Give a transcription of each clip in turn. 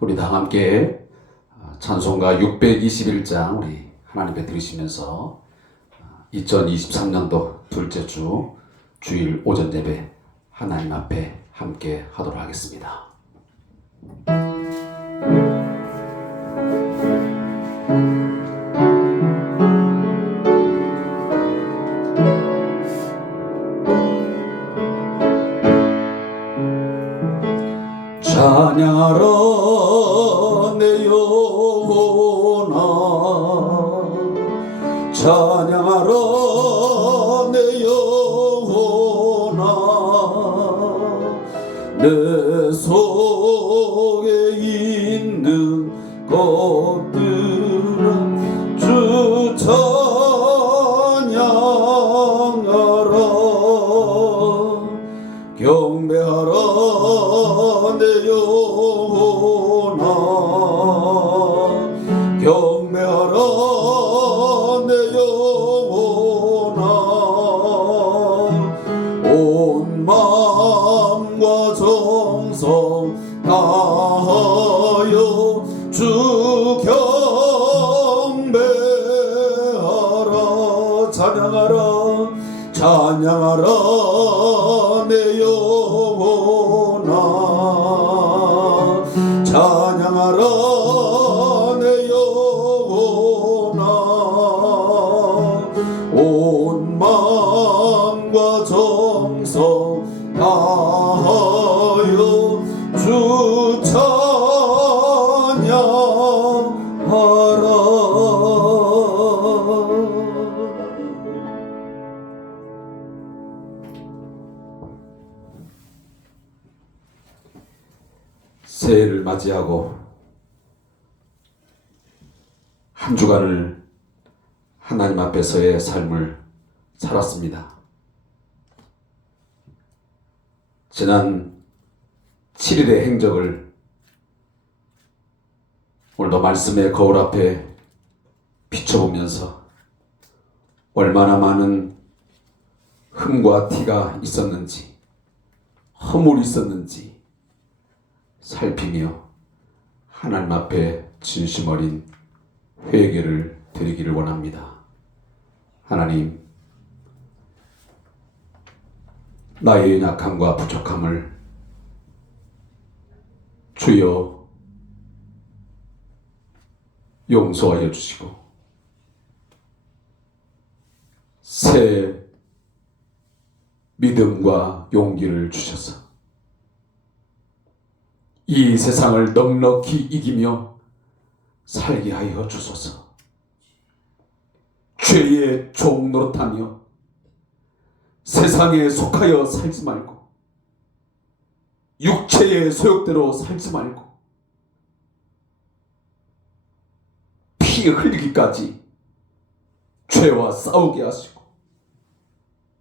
우리 다 함께 찬송가 621장 우리 하나님께 드리시면서 2023년도 둘째 주 주일 오전 예배 하나님 앞에 함께 하도록 하겠습니다. 찬양하라 내 영혼아, 찬양하라 내 영혼아, 내 속에 있는 것들아 주 찬양하라. 경배하라 내 영혼아, 경배하라 내 영혼아, 온 마음과 정성 다하여 주 경배하라. 찬양하라 찬양하라 내 영혼아, 찬양하라 내 영혼아, 온 마음과 정성 다하여 주 찬양하라. 새해를 맞이하고 한 주간을 하나님 앞에서의 삶을 살았습니다. 지난 7일의 행적을 오늘도 말씀의 거울 앞에 비춰보면서 얼마나 많은 흠과 티가 있었는지, 허물이 있었는지 살피며 하나님 앞에 진심 어린 회개를 드리기를 원합니다. 하나님, 나의 연약함과 부족함을 주여 용서하여 주시고 새 믿음과 용기를 주셔서 이 세상을 넉넉히 이기며 살게 하여 주소서. 죄의 종 노릇하며 세상에 속하여 살지 말고 육체의 소욕대로 살지 말고 피 흘리기까지 죄와 싸우게 하시고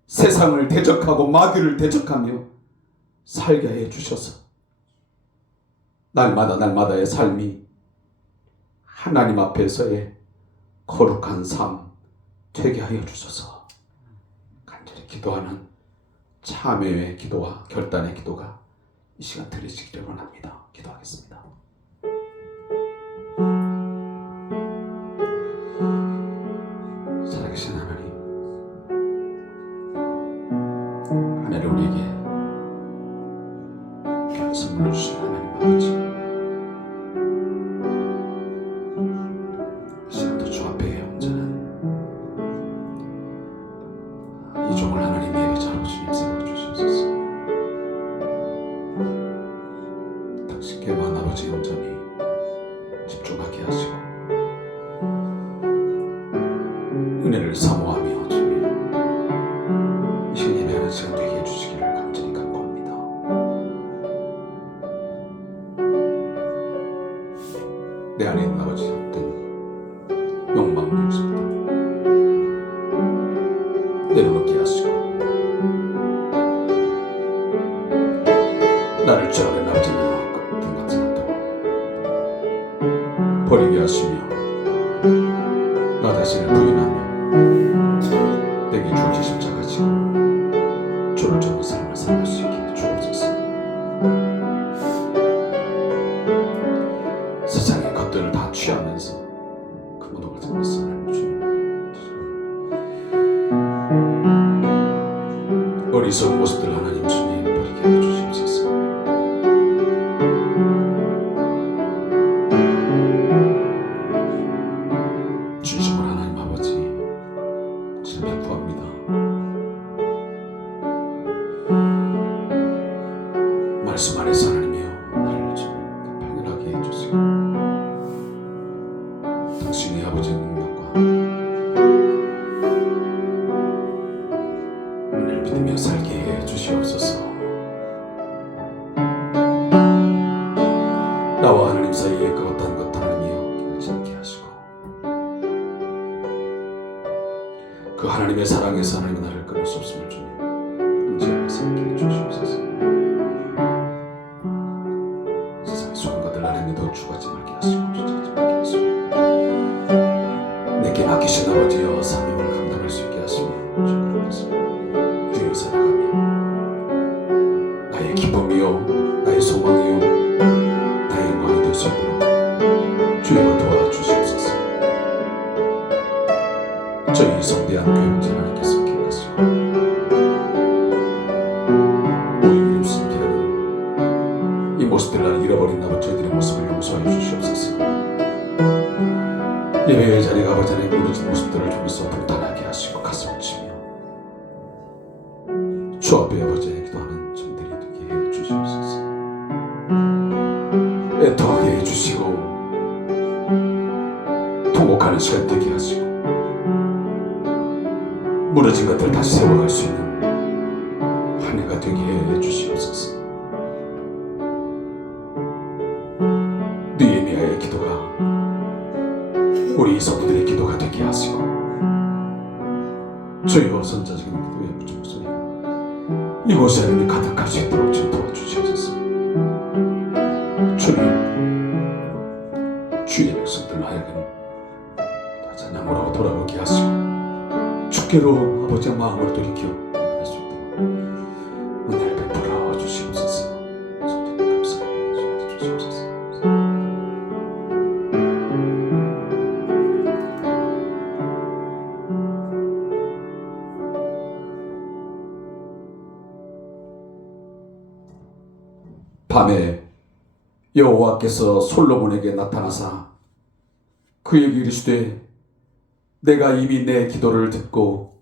세상을 대적하고 마귀를 대적하며 살게 해 주셔서 날마다 날마다의 삶이 하나님 앞에서의 거룩한 삶 되게 하여 주소서. 간절히 기도하는 참회의 기도와 결단의 기도가 이 시간 드리시기를 원합니다. 기도하겠습니다. 살아계신 하나님, 한 해를 우리에게 선물로 주신 하나님 아버지, 시간도 주 앞에 온전한 이 종을 하나님의 예배자로 주님 세워주시옵소서. 당신께만 아버지 온전히 집중하게 하시고 은혜를 사모하며 주님 이 시간 예배하는 시간 되게 해주시기를 간절히 간구합니다. 내 안에 있는 아버지 어떤 욕망을 있습니다. 내려놓게 하시고 나를 죄하는 아버지며 등 같은 것도 버리게 하시며 나 자신을 부인하며 내게 주어진 십자가 지고 주를 쫓는 삶을 살아갈 수 있게 주옵소서. 말씀 안에서 하나님이여 나를 좀 발견하게 해주시고 당신의 아버지의 능력과 은혜를 믿으며 살게 해주시옵소서. 나와 하나님 사이에 그 어떠한 것 하나님이여 깨지 않게 하시고 그 하나님의 사랑에서 하나님은 나를 끊을 수 없음을 주님 은혜를 살게 해주시옵소서. 세상의 수많은 것들 하나님이 더 추가하지 말게 하시고 쫓아가지 말게 하시고 내게 맡기신 아버지여 사명을 감당할 수 있게 하시며 주님 말씀 주여 살아가며 나의 기쁨이요 나의 소망이요 나의 영광이 될 수 있도록 주여 도와주시옵소서. 저희 성대한 교회 형제 하나님께서 기억하시고 모임 이름 신비하는 이 모습들 나를 잃어버린 나와 저희들의 모습을 용서해 주시옵소서. 예배의 자리가 아버지 안에 무너진 모습들을 주면서 통탄하게 하시고 가슴을 치며 주 앞에 아버지에 기도하는 종들이 되게 해 주시옵소서. 애통하게 해주시고 통곡하는 시간 되게 하시고 무너진 것들을 다시 세워갈 수 있는 한 해가 되게 해주시옵소서. 느헤미야의 기도가 우리 성도들의 기도가 되게 하시고 주여 선자적인 기도의 부족 목소리가 이곳에 하나님이 가득할 수 있도록 좀 도와주시옵소서. 주님 주의 백성들 하여금 찬양으로 돌아오게 하시고 주께로 아버지의 마음을 돌이켜 할 수 있도록 은혜를 베풀어 주시옵소서. 성도님 감사합니다. 주시옵소서. 밤에 여호와께서 솔로몬에게 나타나사 그에게 이르시되 내가 이미 내 기도를 듣고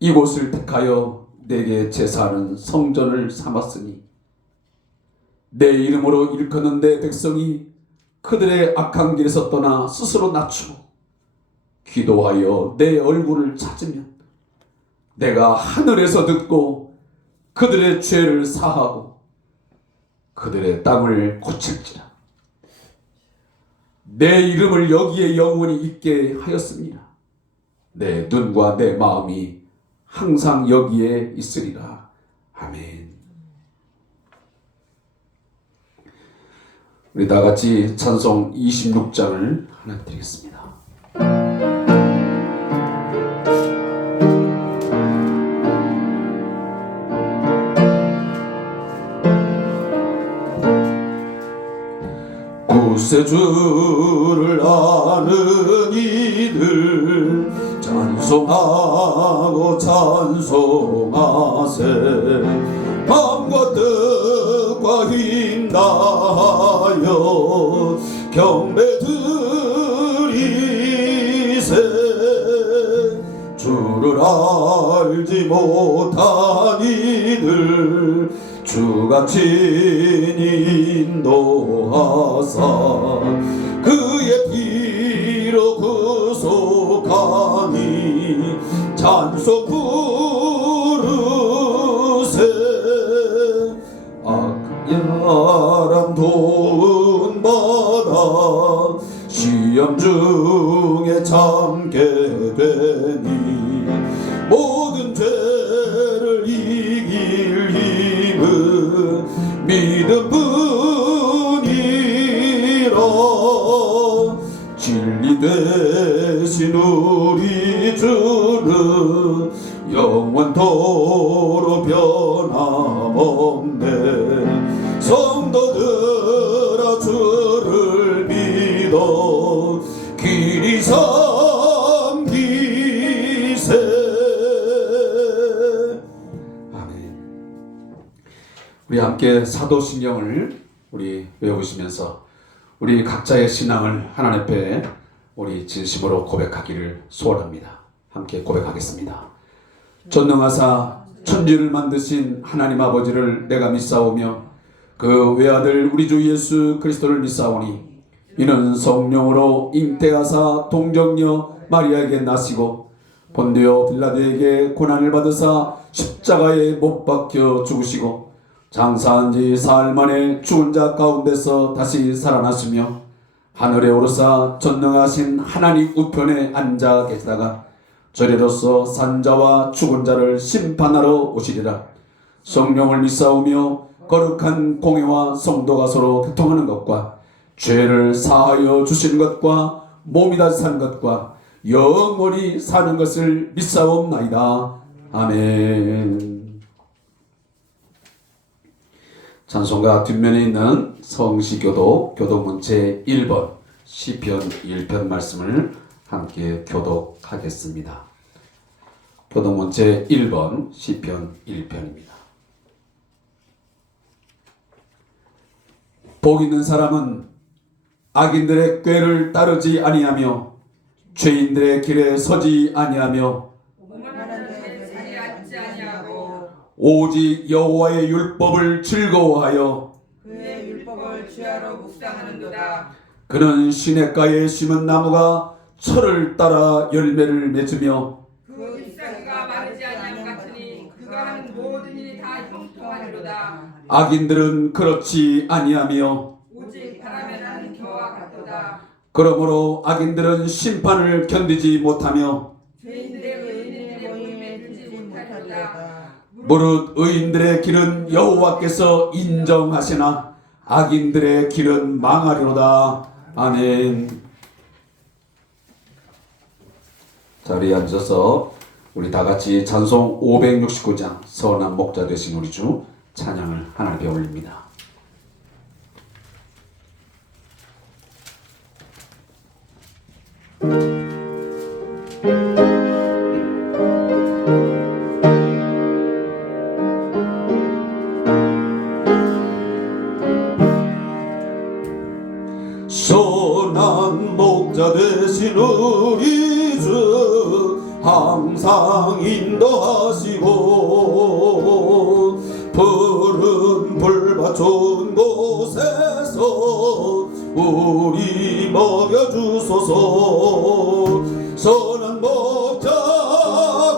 이곳을 택하여 내게 제사하는 성전을 삼았으니 내 이름으로 일컫는 내 백성이 그들의 악한 길에서 떠나 스스로 낮추고 기도하여 내 얼굴을 찾으면 내가 하늘에서 듣고 그들의 죄를 사하고 그들의 땅을 고칠지라. 내 이름을 여기에 영원히 있게 하였습니다. 내 눈과 내 마음이 항상 여기에 있으리라. 아멘. 우리 다 같이 찬송 26장을 하나 드리겠습니다. 구세주를 아는 이들 찬송하고 찬송하세. 마음과 뜻과 힘 다하여 경배 드리세. 주를 알지 못한 이들 주가 친히 인도하사 그의 피로 구속하니 찬송 부르세. 악야람 도움받아 시험 중에 참게 되니 모든 죄를 이길 힘은 믿음뿐이라. 진리 되신 우리 주는 영원토록 변함없네. 성도들아 주를 믿어 길이 섬기세. 아멘. 우리 함께 사도신경을 우리 외우시면서 우리 각자의 신앙을 하나님 앞에 우리 진심으로 고백하기를 소원합니다. 함께 고백하겠습니다. 전능하사 천지를 만드신 하나님 아버지를 내가 믿사오며 그 외아들 우리 주 예수 그리스도를 믿사오니 이는 성령으로 잉태하사 동정녀 마리아에게 나시고 본디오 빌라도에게 고난을 받으사 십자가에 못 박혀 죽으시고 장사한 지 사흘 만에 죽은 자 가운데서 다시 살아났으며 하늘에 오르사 전능하신 하나님 우편에 앉아 계시다가 저리로서 산자와 죽은 자를 심판하러 오시리라. 성령을 믿사오며 거룩한 공회와 성도가 서로 교통하는 것과 죄를 사하여 주시는 것과 몸이 다시 사는 것과 영원히 사는 것을 믿사옵나이다. 아멘. 찬송가 뒷면에 있는 성시교독 교독문체 1번 시편 1편 말씀을 함께 교독하겠습니다. 교독문체 1번 시편 1편입니다. 복 있는 사람은 악인들의 꾀를 따르지 아니하며 죄인들의 길에 서지 아니하며 오직 여호와의 율법을 즐거워하여 그의 율법을 취하러 묵상하는도다. 그는 시냇가에 심은 나무가 철을 따라 열매를 맺으며 그 잎사귀가 마르지 아니함 같으니 그가 하는 모든 일이 다 형통하리로다. 악인들은 그렇지 아니하며 오직 바람에 나는 겨와 같도다. 그러므로 악인들은 심판을 견디지 못하며 죄인들의 의인의 모임에 들지 못하리로다. 무릇 의인들의 길은 여호와께서 인정하시나 악인들의 길은 망하리로다. 아멘. 자리에 앉아서 우리 다같이 찬송 569장 선한 목자 되신 우리 주 찬양을 하나님께 올립니다. 선한 목자 되신 우리 주 항상 인도하시고 푸른 불밭 좋은 곳에서 우리 먹여주소서. 선한 목자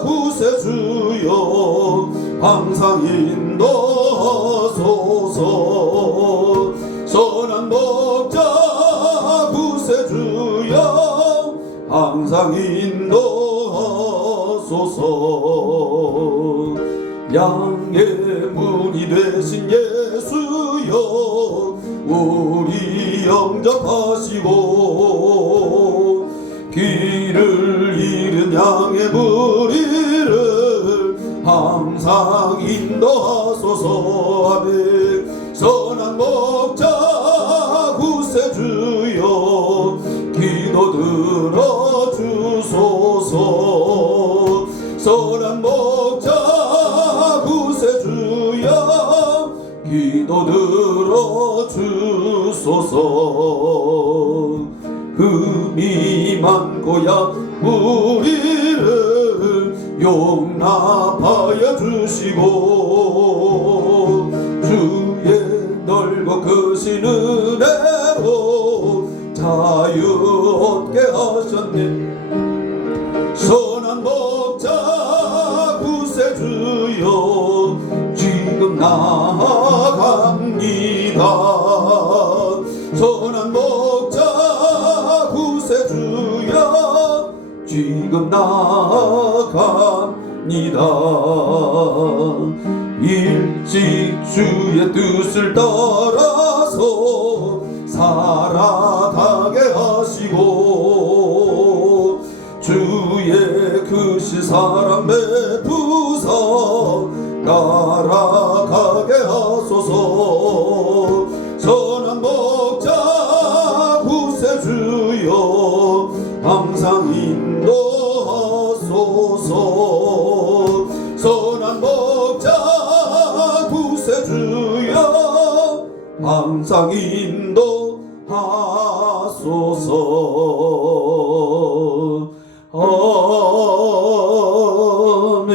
구세주여 항상 인도하소서. 선한 목자 구세주여 항상 인도하소서. 양의 문이 되신 예수여 우리 영접하시고 길을 잃은 양의 무리를 항상 인도하소서. 아멘. 선한 목자 구세주여 기도 들어주소서. 선한 목자 구세주여 기도 들어주소서. 흠이 많고야 우리를 용납하여 주시고 주의 넓고 크신 은혜로 자유 얻게 하셨네. 선한 목자 구세주여 지금 나아갑니다. 선한 목자 구세주여 지금 나아갑니다. 일찍 주의 뜻을 따라서 살아가게 하시고 주의 크신 사랑 베푸사 따라가게 하소서. 선한 목자 구세주여 항상 인도하소서. 선한 목자 구세주여 항상 인도하소서. 아멘.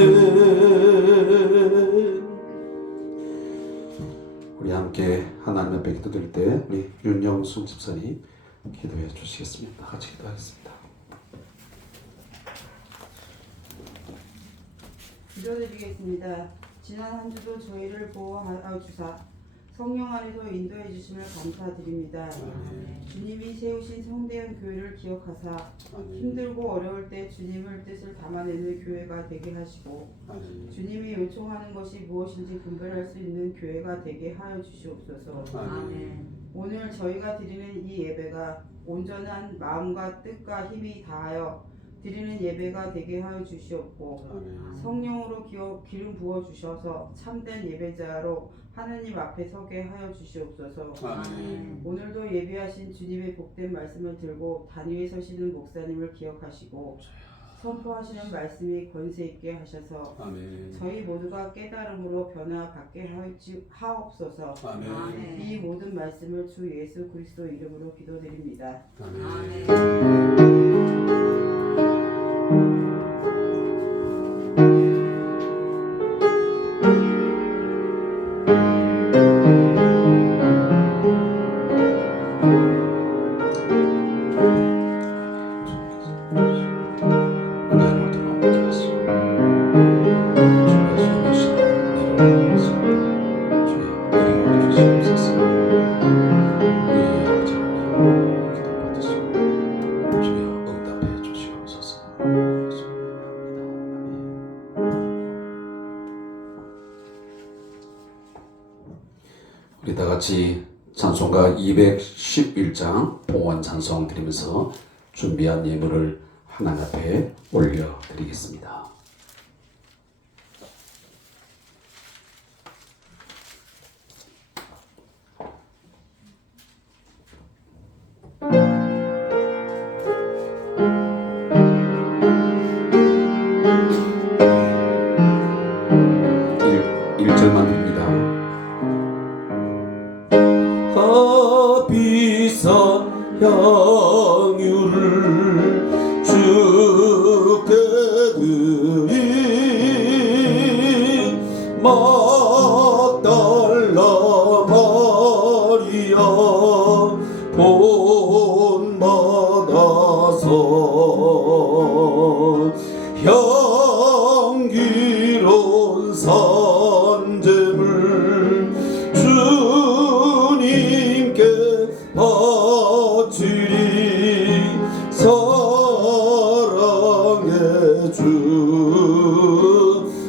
우리 함께 함께 하나님 앞에 기도드릴 때 우리 윤영순 집사님 기도해 주시겠습니다. 같이 기도하겠습니다. 기도드리겠습니다. 지난 한 주도 저희를 보호하여 주사 성령 안에서 인도해 주심을 감사드립니다. 주님이 세우신 성대한 교회를 기억하사 힘들고 어려울 때 주님을 뜻을 담아내는 교회가 되게 하시고 주님이 요청하는 것이 무엇인지 분별할 수 있는 교회가 되게 하여 주시옵소서. 오늘 저희가 드리는 이 예배가 온전한 마음과 뜻과 힘이 다하여 드리는 예배가 되게 하여 주시옵고 성령으로 기름 부어 주셔서 참된 예배자로 하느님 앞에 서게 하여 주시옵소서. 오늘도 예배하신 주님의 복된 말씀을 들고 단위에 서시는 목사님을 기억하시고 선포하시는 말씀이 권세 있게 하셔서 저희 모두가 깨달음으로 변화받게 하옵소서. 이 모든 말씀을 주 예수 그리스도 이름으로 기도드립니다. 우리 다 같이 찬송가 211장 봉헌 찬송 드리면서 준비한 예물을 하나님 앞에 올려드리겠습니다. 일 절만 드립니다. 비싼 향유를 주께 드린 막달라 마리아 본받아서 향기로운 산재물 주님께 바치리 사랑의 주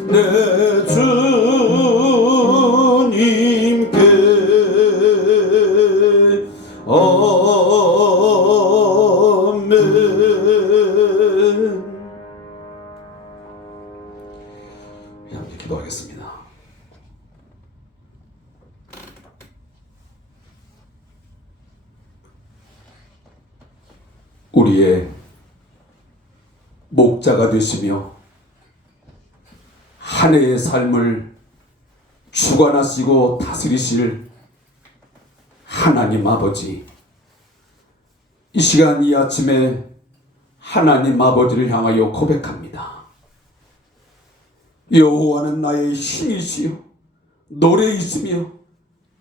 내 주님께 아멘. 함께 기도하겠습니다. 우리의 목자가 되시며 한 해의 삶을 주관하시고 다스리실 하나님 아버지, 이 시간 이 아침에 하나님 아버지를 향하여 고백합니다. 여호와는 나의 힘이시요 노래이시며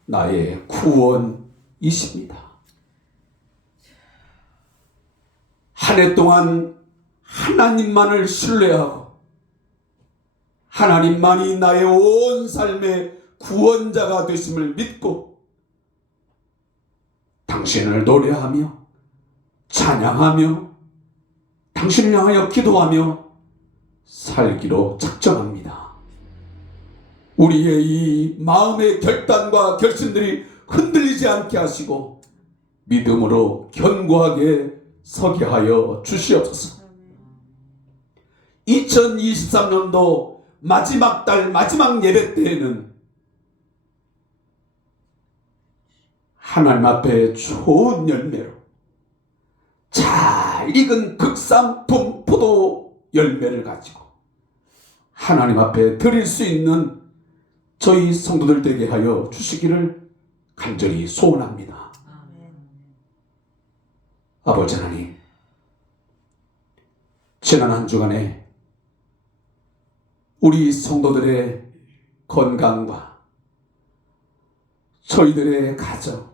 나의 구원이십니다. 한 해 동안 하나님만을 신뢰하고 하나님만이 나의 온 삶의 구원자가 되심을 믿고 당신을 노래하며 찬양하며 당신을 향하여 기도하며 살기로 작정합니다. 우리의 이 마음의 결단과 결심들이 흔들리지 않게 하시고 믿음으로 견고하게 서게 하여 주시옵소서. 2023년도 마지막 달 마지막 예배 때에는 하나님 앞에 좋은 열매로 잘 익은 극삼품 포도 열매를 가지고 하나님 앞에 드릴 수 있는 저희 성도들 되게 하여 주시기를 간절히 소원합니다. 아버지 하나님, 지난 한 주간에 우리 성도들의 건강과 저희들의 가정,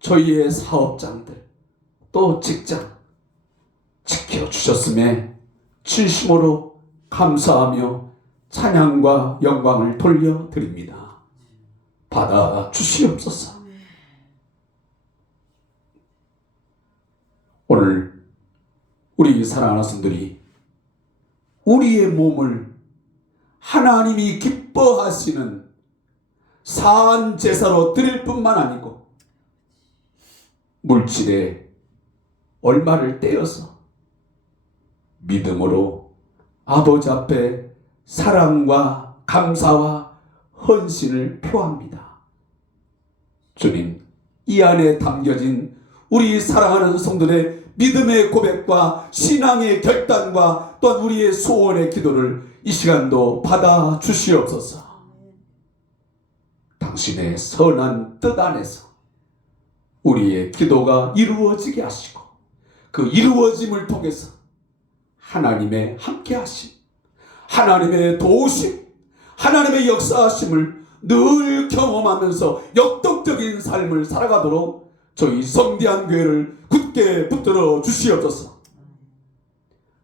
저희의 사업장들, 또 직장 지켜주셨음에 진심으로 감사하며 찬양과 영광을 돌려드립니다. 받아 주시옵소서. 오늘 우리 사랑하는 성들이 우리의 몸을 하나님이 기뻐하시는 사한 제사로 드릴 뿐만 아니고 물질에 얼마를 떼어서 믿음으로 아버지 앞에 사랑과 감사와 헌신을 표합니다. 주님, 이 안에 담겨진 우리 사랑하는 성도들의 믿음의 고백과 신앙의 결단과 또한 우리의 소원의 기도를 이 시간도 받아 주시옵소서. 당신의 선한 뜻 안에서 우리의 기도가 이루어지게 하시고 그 이루어짐을 통해서 하나님의 함께하심, 하나님의 도우심, 하나님의 역사하심을 늘 경험하면서 역동적인 삶을 살아가도록 저희 성대한 교회를 굳게 붙들어 주시옵소서.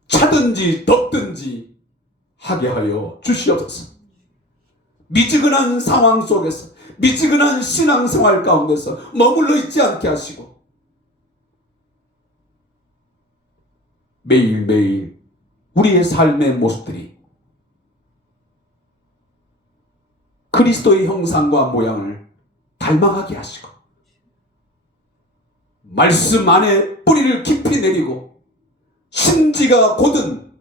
차든지 덥든지 하게 하여 주시옵소서. 미지근한 상황 속에서, 미지근한 신앙생활 가운데서 머물러 있지 않게 하시고 매일매일 우리의 삶의 모습들이 그리스도의 형상과 모양을 닮아가게 하시고 말씀 안에 뿌리를 깊이 내리고 심지가 곧은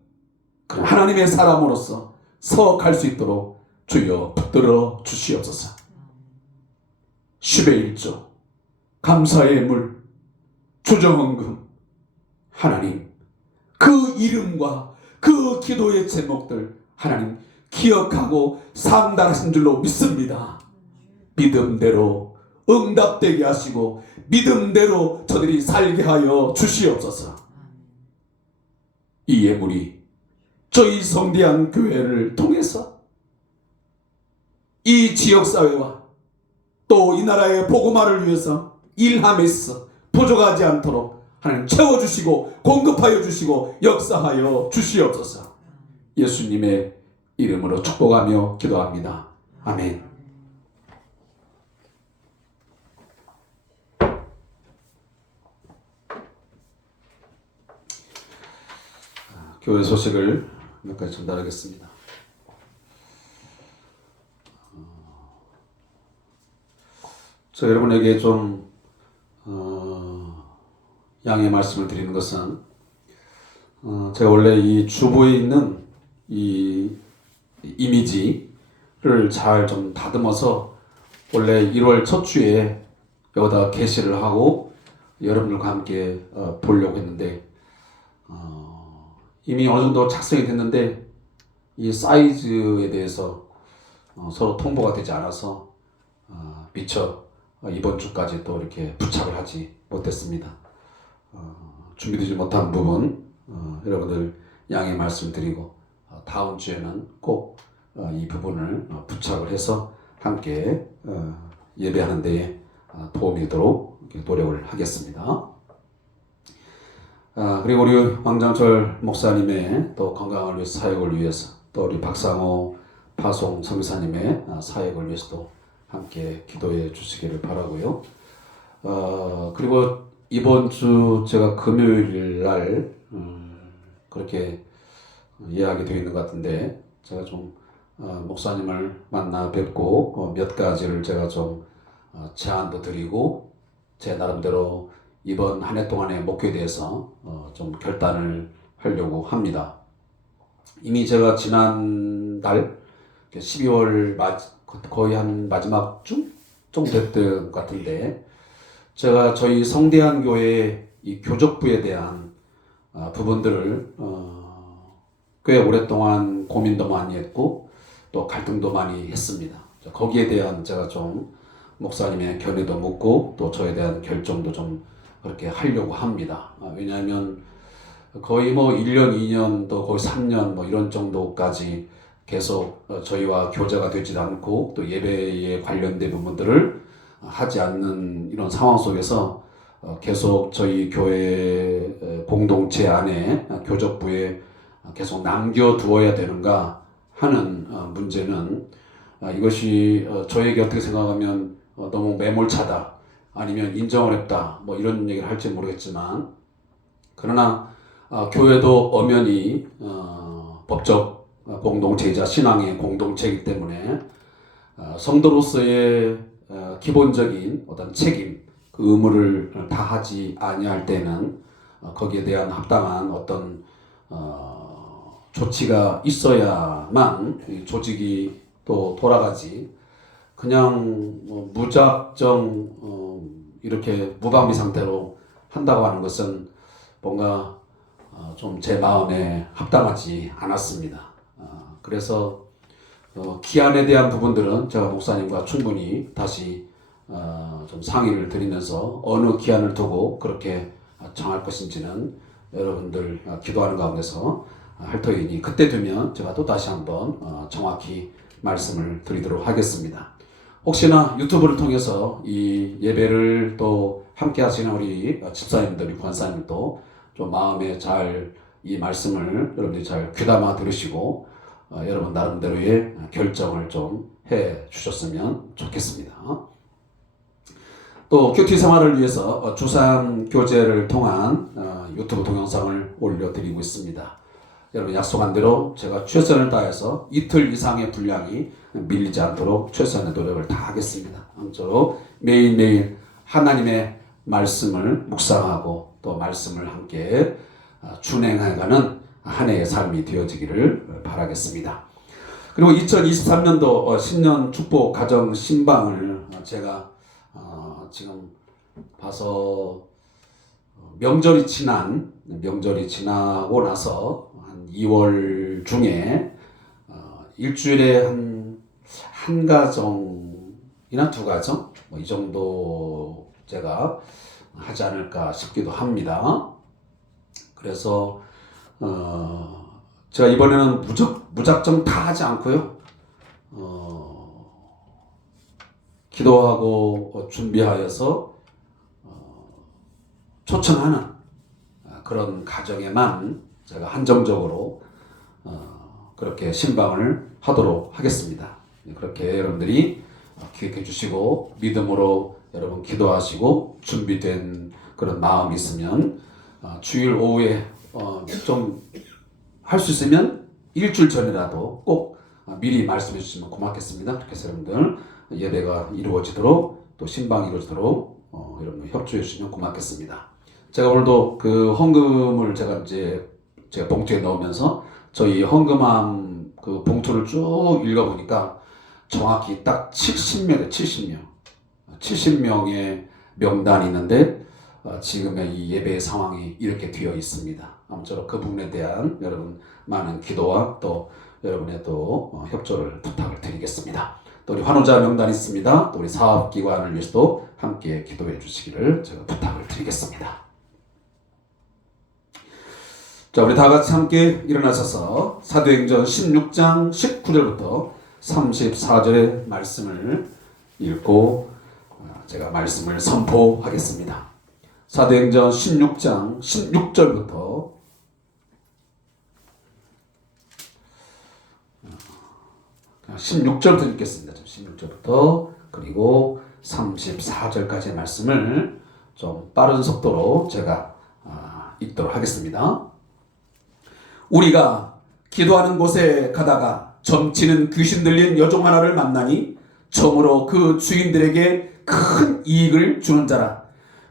그 하나님의 사람으로서 서갈 수 있도록 주여 붙들어 주시옵소서. 10의 1조 감사의 물 주정헌금 하나님, 그 이름과 그 기도의 제목들 하나님 기억하고 상달하신 줄로 믿습니다. 믿음대로 응답되게 하시고 믿음대로 저들이 살게 하여 주시옵소서. 이 예물이 저희 성대한 교회를 통해서 이 지역사회와 또 이 나라의 복음화를 위해서 일함에서 부족하지 않도록 하나님 채워주시고 공급하여 주시고 역사하여 주시옵소서. 예수님의 이름으로 축복하며 기도합니다. 아멘. 교회 소식을 몇 가지 전달하겠습니다. 저 여러분에게 좀 양해 말씀을 드리는 것은 제가 원래 이 주보에 있는 이 이미지를 잘 좀 다듬어서 원래 1월 첫 주에 여기다 게시를 하고 여러분들과 함께 보려고 했는데 이미 어느 정도 작성이 됐는데 이 사이즈에 대해서 서로 통보가 되지 않아서 미처 이번 주까지 또 이렇게 부착을 하지 못했습니다. 준비되지 못한 부분 여러분들 양해 말씀드리고 다음 주에는 꼭 이 부분을 부착을 해서 함께 예배하는 데에 도움이 되도록 노력을 하겠습니다. 그리고 우리 왕장철 목사님의 또 건강을 위해서 사역을 위해서 또 우리 박상호 파송 선교사님의 사역을 위해서도 함께 기도해 주시기를 바라고요. 그리고 이번 주 제가 금요일 날 그렇게 예약이 되어 있는 것 같은데 제가 좀 목사님을 만나 뵙고 몇 가지를 제가 좀 제안도 드리고 제 나름대로 이번 한 해 동안의 목표에 대해서 좀 결단을 하려고 합니다. 이미 제가 지난달 12월 거의 한 마지막 주 정도 됐던 것 같은데 제가 저희 성대한 교회 이 교적부에 대한 부분들을 꽤 오랫동안 고민도 많이 했고 또 갈등도 많이 했습니다. 거기에 대한 제가 좀 목사님의 견해도 묻고 또 저에 대한 결정도 좀 그렇게 하려고 합니다. 왜냐하면 거의 뭐 1년, 2년 또 거의 3년 뭐 이런 정도까지 계속 저희와 교제가 되지 않고 또 예배에 관련된 부분들을 하지 않는 이런 상황 속에서 계속 저희 교회 공동체 안에 교적부에 계속 남겨두어야 되는가 하는 문제는 이것이 저에게 어떻게 생각하면 너무 매몰차다 아니면 인정 어렵다 뭐 이런 얘기를 할지 모르겠지만 그러나 교회도 엄연히 법적 공동체이자 신앙의 공동체이기 때문에 성도로서의 기본적인 어떤 책임, 그 의무를 다하지 아니할 때는 거기에 대한 합당한 어떤 조치가 있어야만 이 조직이 또 돌아가지 그냥 무작정 이렇게 무방비 상태로 한다고 하는 것은 뭔가 좀 제 마음에 합당하지 않았습니다. 그래서 기한에 대한 부분들은 제가 목사님과 충분히 다시 좀 상의를 드리면서 어느 기한을 두고 그렇게 정할 것인지는 여러분들 기도하는 가운데서 할 터이니 그때 되면 제가 또 다시 한번 정확히 말씀을 드리도록 하겠습니다. 혹시나 유튜브를 통해서 이 예배를 또 함께 하시는 우리 집사님들, 우리 권사님도 좀 마음에 잘 이 말씀을 여러분들이 잘 귀담아 들으시고 여러분 나름대로의 결정을 좀 해 주셨으면 좋겠습니다. 또 큐티 생활을 위해서 주산 교제를 통한 유튜브 동영상을 올려드리고 있습니다. 여러분 약속한 대로 제가 최선을 다해서 이틀 이상의 분량이 밀리지 않도록 최선의 노력을 다하겠습니다. 아무쪼록 매일매일 하나님의 말씀을 묵상하고 또 말씀을 함께 준행해가는 한 해의 삶이 되어지기를 바라겠습니다. 그리고 2023년도 신년 축복 가정 신방을 제가 지금 봐서 명절이 지나고 나서 한 2월 중에 일주일에 한 가정이나 두 가정 뭐 이 정도 제가 하지 않을까 싶기도 합니다. 그래서 제가 이번에는 무작정 다 하지 않고요. 기도하고 준비하여서 초청하는 그런 가정에만 제가 한정적으로 그렇게 신방을 하도록 하겠습니다. 그렇게 여러분들이 기획해 주시고 믿음으로 여러분 기도하시고 준비된 그런 마음이 있으면 주일 오후에 좀 할 수 있으면 일주일 전이라도 꼭 미리 말씀해 주시면 고맙겠습니다. 그렇게 해서 여러분들 예배가 이루어지도록 또 신방이 이루어지도록 여러분 협조해 주시면 고맙겠습니다. 제가 오늘도 그 헌금을 제가 봉투에 넣으면서 저희 헌금함 그 봉투를 쭉 읽어보니까 정확히 딱 70명의 명단이 있는데 지금의 이 예배의 상황이 이렇게 되어 있습니다. 아무쪼록 그 부분에 대한 여러분 많은 기도와 또 여러분의 또 협조를 부탁을 드리겠습니다. 또 우리 환호자 명단이 있습니다. 또 우리 사업기관을 위해서도 함께 기도해 주시기를 제가 부탁을 드리겠습니다. 자, 우리 다 같이 함께 일어나셔서 사도행전 16장 19절부터 34절의 말씀을 읽고 제가 말씀을 선포하겠습니다. 사도행전 16장 16절부터 16절부터 읽겠습니다. 16절부터 그리고 34절까지의 말씀을 좀 빠른 속도로 제가 읽도록 하겠습니다. 우리가 기도하는 곳에 가다가 점치는 귀신 들린 여종 하나를 만나니 처음으로 그 주인들에게 큰 이익을 주는 자라.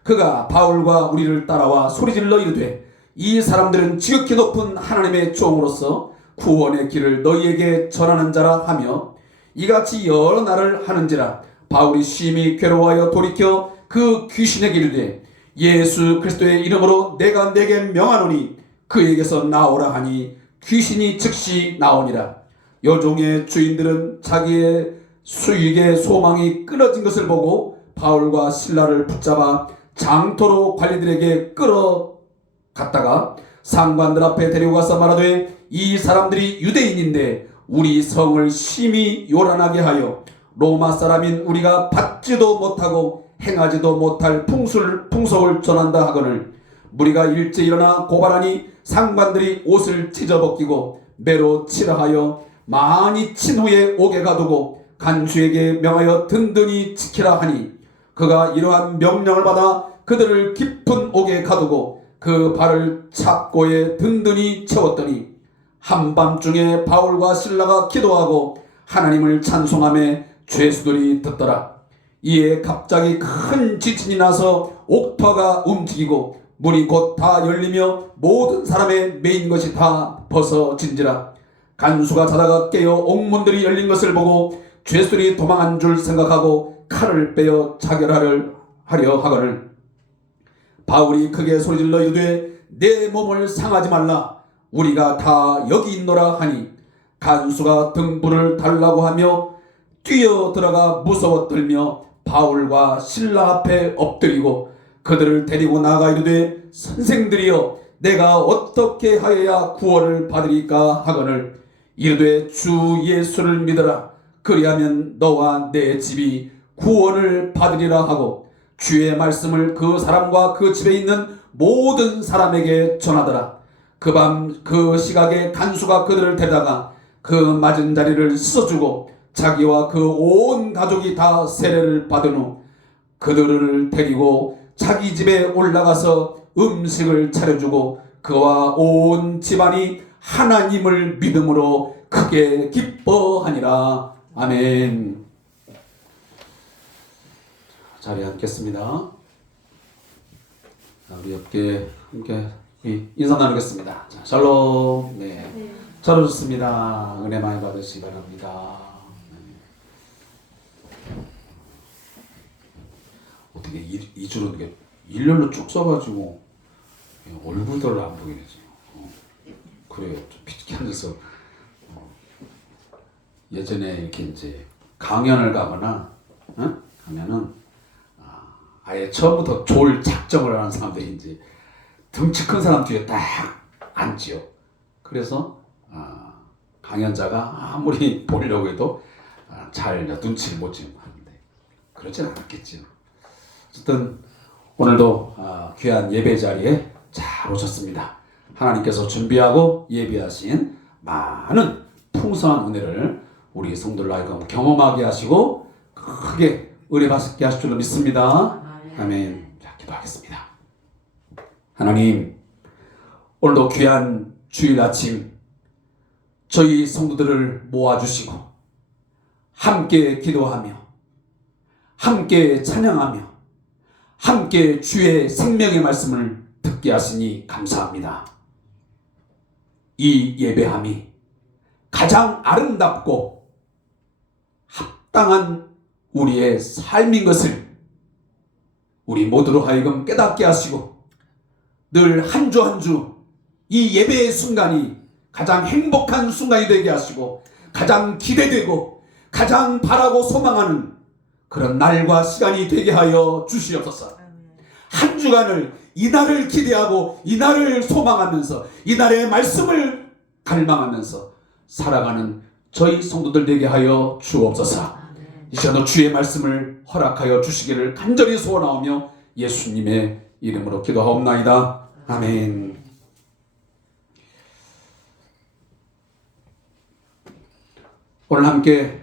그가 바울과 우리를 따라와 소리질러 이르되 이 사람들은 지극히 높은 하나님의 종으로서 구원의 길을 너희에게 전하는 자라 하며 이같이 여러 날을 하는지라. 바울이 심히 괴로워하여 돌이켜 그 귀신에게 이르되 예수 그리스도의 이름으로 내가 내게 명하노니 그에게서 나오라 하니 귀신이 즉시 나오니라. 여종의 주인들은 자기의 수익의 소망이 끊어진 것을 보고 바울과 실라를 붙잡아 장토로 관리들에게 끌어갔다가 상관들 앞에 데리고 가서 말하되 이 사람들이 유대인인데 우리 성을 심히 요란하게 하여 로마 사람인 우리가 받지도 못하고 행하지도 못할 풍속을 전한다 하거늘 무리가 일찍 일어나 고발하니 상관들이 옷을 찢어벗기고 매로 치라 하여 많이 친 후에 옥에 가두고 간수에게 명하여 든든히 지키라 하니 그가 이러한 명령을 받아 그들을 깊은 옥에 가두고 그 발을 착고에 든든히 채웠더니 한밤중에 바울과 실라가 기도하고 하나님을 찬송하며 죄수들이 듣더라. 이에 갑자기 큰 지진이 나서 옥터가 움직이고 문이 곧 다 열리며 모든 사람의 매인 것이 다 벗어진지라. 간수가 자다가 깨어 옥문들이 열린 것을 보고 죄수들이 도망한 줄 생각하고 칼을 빼어 자결하려 하거늘 바울이 크게 소리질러 이르되 내 몸을 상하지 말라 우리가 다 여기 있노라 하니 간수가 등불을 달라고 하며 뛰어 들어가 무서워 떨며 바울과 실라 앞에 엎드리고 그들을 데리고 나가 이르되 선생들이여 내가 어떻게 하여야 구원을 받으리까 하거늘 이르되 주 예수를 믿어라 그리하면 너와 내 집이 구원을 받으리라 하고 주의 말씀을 그 사람과 그 집에 있는 모든 사람에게 전하더라. 그 밤 그 시각에 간수가 그들을 데려다가 그 맞은 자리를 씻어주고 자기와 그 온 가족이 다 세례를 받은 후 그들을 데리고 자기 집에 올라가서 음식을 차려주고 그와 온 집안이 하나님을 믿음으로 크게 기뻐하니라. 아멘. 자리에 앉겠습니다. 우리 함께 인사 나누겠습니다. 자, 샬롬. 네. 잘 오셨습니다. 은혜 많이 받으시기 바랍니다. 어떻게 이 줄은 이게 일렬로 쭉 써가지고 얼굴들을 안 보게 되지. 그래요. 좀 비치게 앉아서 예전에 이렇게 이제 강연을 가거나 하면은 아예 처음부터 졸 작정을 하는 사람들이 이제 덩치 큰 사람 뒤에 딱 앉지요. 그래서 강연자가 아무리 보려고 해도 잘 눈치를 못 채고 하는데 그렇진 않았겠죠. 어쨌든 오늘도 귀한 예배 자리에 잘 오셨습니다. 하나님께서 준비하고 예비하신 많은 풍성한 은혜를 우리 성도들로 하여금 경험하게 하시고 크게 은혜 받게 하실 줄로 믿습니다. 아멘. 자, 기도하겠습니다. 하나님, 오늘도 귀한 주일 아침 저희 성도들을 모아주시고 함께 기도하며 함께 찬양하며 함께 주의 생명의 말씀을 듣게 하시니 감사합니다. 이 예배함이 가장 아름답고 합당한 우리의 삶인 것을 우리 모두로 하여금 깨닫게 하시고 늘 한 주 한 주 이 예배의 순간이 가장 행복한 순간이 되게 하시고 가장 기대되고 가장 바라고 소망하는 그런 날과 시간이 되게 하여 주시옵소서. 한 주간을 이날을 기대하고 이날을 소망하면서 이날의 말씀을 갈망하면서 살아가는 저희 성도들 되게 하여 주옵소서. 이 시간도 주의 말씀을 허락하여 주시기를 간절히 소원하오며 예수님의 이름으로 기도하옵나이다. 아멘. 오늘 함께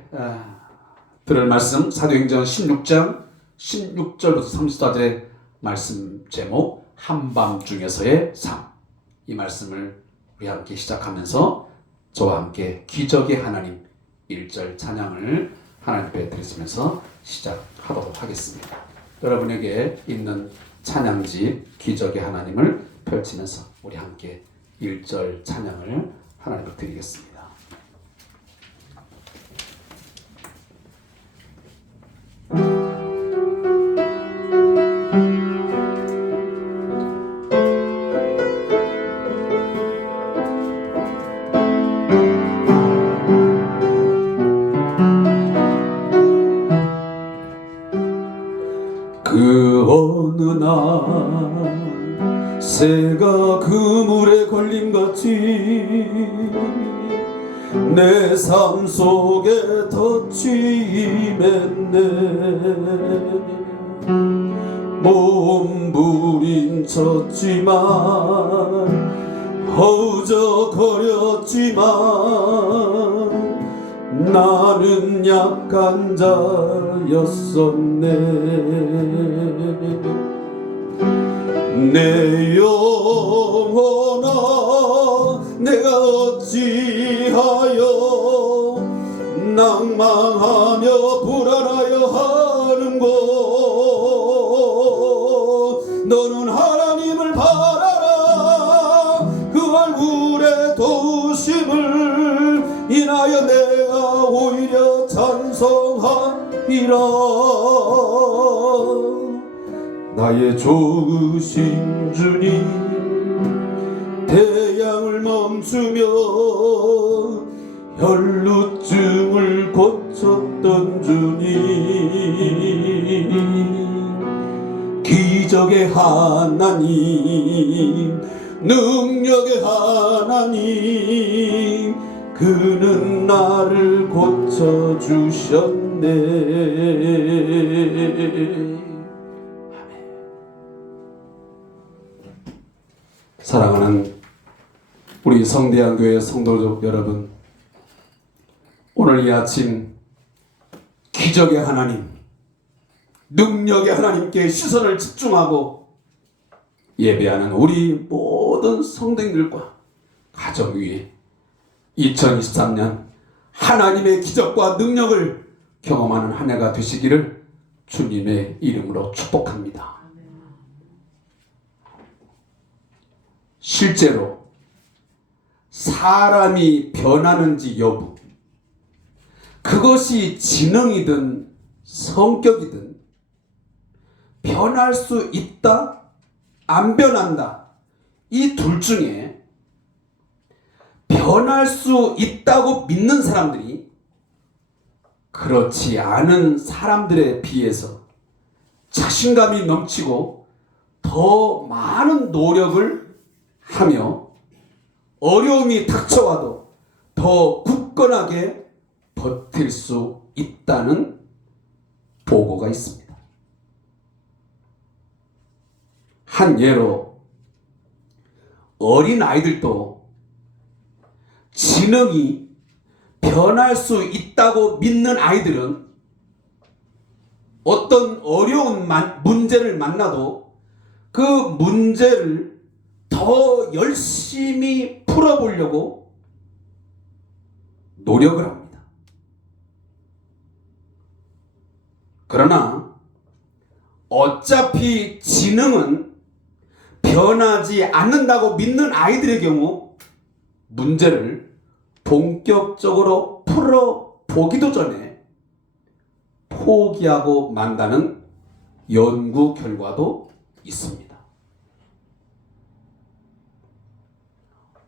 들을 말씀 사도행전 16장 16절부터 34절의 말씀 제목 한밤중에서의 삶. 이 말씀을 우리 함께 시작하면서 저와 함께 기적의 하나님 1절 찬양을 하나님 앞에 드리면서 시작하도록 하겠습니다. 여러분에게 있는 찬양집 기적의 하나님을 펼치면서 우리 함께 1절 찬양을 하나님 앞에 드리겠습니다. 그 어느 날 새가 그물에 걸림같이 내 삶 속에 덧취임했네. 몸부림쳤지만 허우적거렸지만 나는 약한 자였었네. 내 영혼아 내가 어찌하여 낭망하며 불안하여 하는고. 너는 하나님을 바라라. 그 얼굴의 도우심을 인하여 내가 오히려 찬송하리라. 나의 좋으신 주님, 태양을 멈추며 혈루증을 고쳤던 주님, 기적의 하나님, 능력의 하나님, 그는 나를 고쳐주셨네. 사랑하는 우리 성대한교회 성도족 여러분, 오늘 이 아침 기적의 하나님, 능력의 하나님께 시선을 집중하고 예배하는 우리 모든 성도님들과 가정 위에 2023년 하나님의 기적과 능력을 경험하는 한 해가 되시기를 주님의 이름으로 축복합니다. 실제로 사람이 변하는지 여부, 그것이 지능이든 성격이든 변할 수 있다, 안 변한다, 이 둘 중에 변할 수 있다고 믿는 사람들이 그렇지 않은 사람들에 비해서 자신감이 넘치고 더 많은 노력을 하며 어려움이 닥쳐와도 더 굳건하게 버틸 수 있다는 보고가 있습니다. 한 예로 어린 아이들도 지능이 변할 수 있다고 믿는 아이들은 어떤 어려운 문제를 만나도 그 문제를 더 열심히 풀어보려고 노력을 합니다. 그러나 어차피 지능은 변하지 않는다고 믿는 아이들의 경우 문제를 본격적으로 풀어보기도 전에 포기하고 만다는 연구 결과도 있습니다.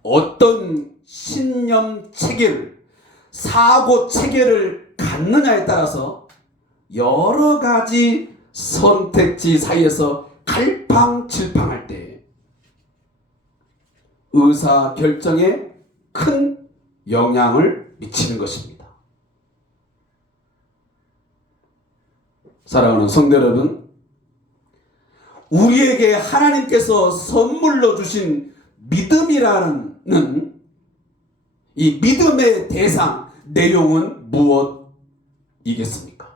어떤 신념 체계를, 사고 체계를 갖느냐에 따라서 여러 가지 선택지 사이에서 갈팡질팡할 때 의사 결정에 큰 영향을 미치는 것입니다. 사랑하는 성도 여러분, 우리에게 하나님께서 선물로 주신 믿음이라는 이 믿음의 대상, 내용은 무엇이겠습니까?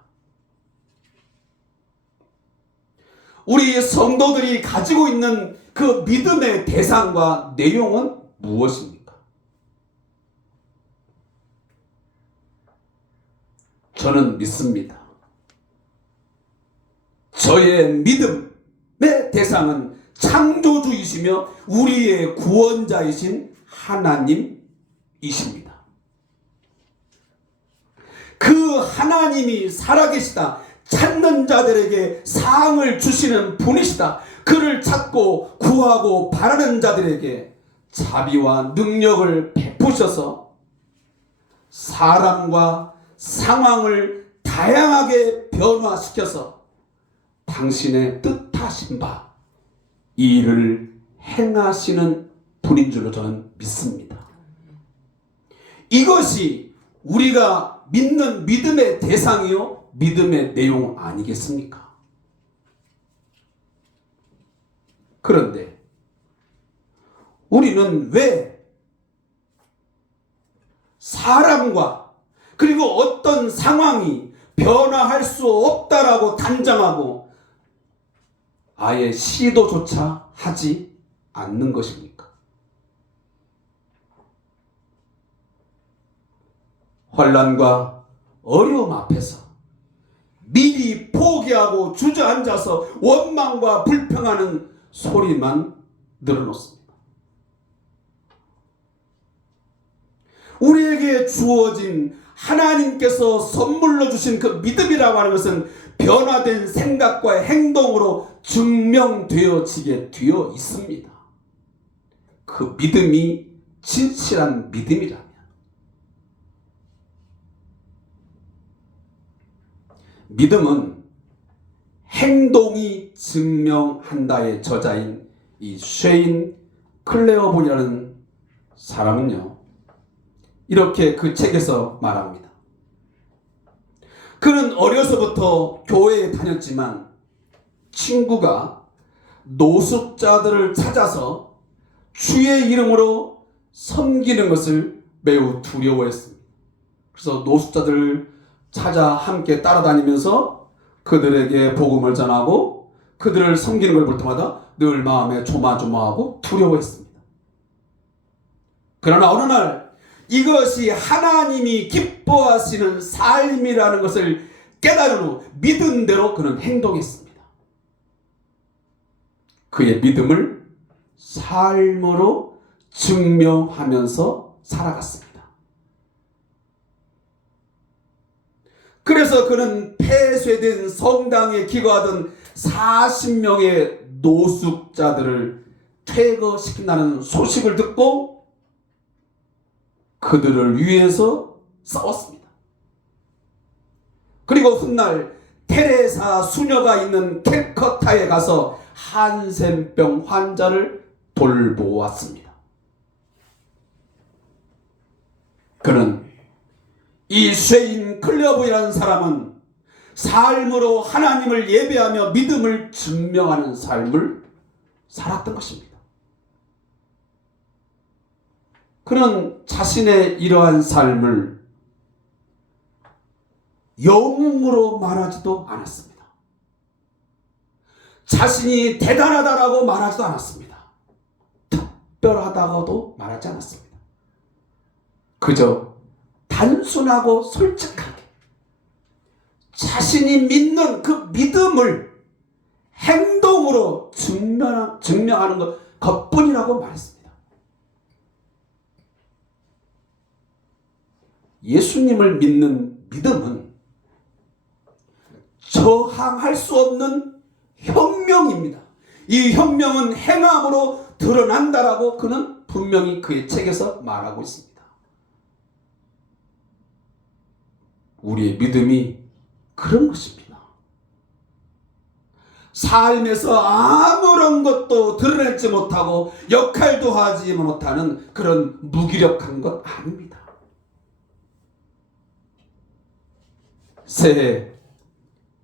우리 성도들이 가지고 있는 그 믿음의 대상과 내용은 무엇입니까? 저는 믿습니다. 저의 믿음의 대상은 창조주이시며 우리의 구원자이신 하나님이십니다. 그 하나님이 살아계시다, 찾는 자들에게 사항을 주시는 분이시다, 그를 찾고 구하고 바라는 자들에게 자비와 능력을 베푸셔서 사람과 상황을 다양하게 변화시켜서 당신의 뜻하신 바 이 일을 행하시는 분인 줄로 저는 믿습니다. 이것이 우리가 믿는 믿음의 대상이요 믿음의 내용 아니겠습니까? 그런데 우리는 왜 사람과 그리고 어떤 상황이 변화할 수 없다라고 단정하고 아예 시도조차 하지 않는 것입니까? 환난과 어려움 앞에서 미리 포기하고 주저앉아서 원망과 불평하는 소리만 늘어놓습니다. 우리에게 주어진 하나님께서 선물로 주신 그 믿음이라고 하는 것은 변화된 생각과 행동으로 증명되어지게 되어 있습니다. 그 믿음이 진실한 믿음이라면 믿음은 행동이 증명한다의 저자인 이 쉐인 클레어본이라는 사람은요 이렇게 그 책에서 말합니다. 그는 어려서부터 교회에 다녔지만 친구가 노숙자들을 찾아서 주의 이름으로 섬기는 것을 매우 두려워했습니다. 그래서 노숙자들을 찾아 함께 따라다니면서 그들에게 복음을 전하고 그들을 섬기는 걸 볼 때마다 늘 마음에 조마조마하고 두려워했습니다. 그러나 어느 날 이것이 하나님이 기뻐하시는 삶이라는 것을 깨달은 후 믿은 대로 그는 행동했습니다. 그의 믿음을 삶으로 증명하면서 살아갔습니다. 그래서 그는 폐쇄된 성당에 기거하던 40명의 노숙자들을 퇴거시킨다는 소식을 듣고 그들을 위해서 싸웠습니다. 그리고 훗날 테레사 수녀가 있는 캘커타에 가서 한센병 환자를 돌보았습니다. 그는 이 쉐인 클레어본이라는 사람은 삶으로 하나님을 예배하며 믿음을 증명하는 삶을 살았던 것입니다. 그는 자신의 이러한 삶을 영웅으로 말하지도 않았습니다. 자신이 대단하다라고 말하지도 않았습니다. 특별하다고도 말하지 않았습니다. 그저 단순하고 솔직하게 자신이 믿는 그 믿음을 행동으로 증명하는 것뿐이라고 말했습니다. 예수님을 믿는 믿음은 저항할 수 없는 혁명입니다. 이 혁명은 행함으로 드러난다라고 그는 분명히 그의 책에서 말하고 있습니다. 우리의 믿음이 그런 것입니다. 삶에서 아무런 것도 드러내지 못하고 역할도 하지 못하는 그런 무기력한 것 아닙니다. 새해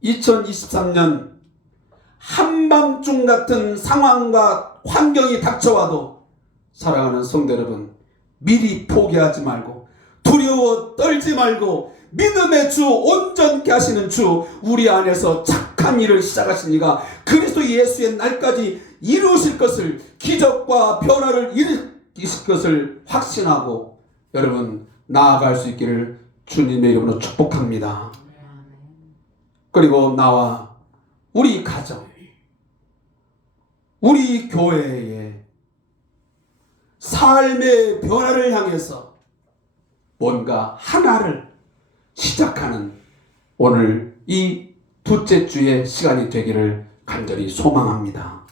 2023년 한밤중 같은 상황과 환경이 닥쳐와도 사랑하는 성도 여러분, 미리 포기하지 말고 두려워 떨지 말고 믿음의 주 온전케 하시는 주 우리 안에서 착한 일을 시작하신 이가 그리스도 예수의 날까지 이루실 것을 기적과 변화를 일으키실 것을 확신하고 여러분 나아갈 수 있기를 주님의 이름으로 축복합니다. 그리고 나와 우리 가정, 우리 교회의 삶의 변화를 향해서 뭔가 하나를 시작하는 오늘 이 둘째 주의 시간이 되기를 간절히 소망합니다.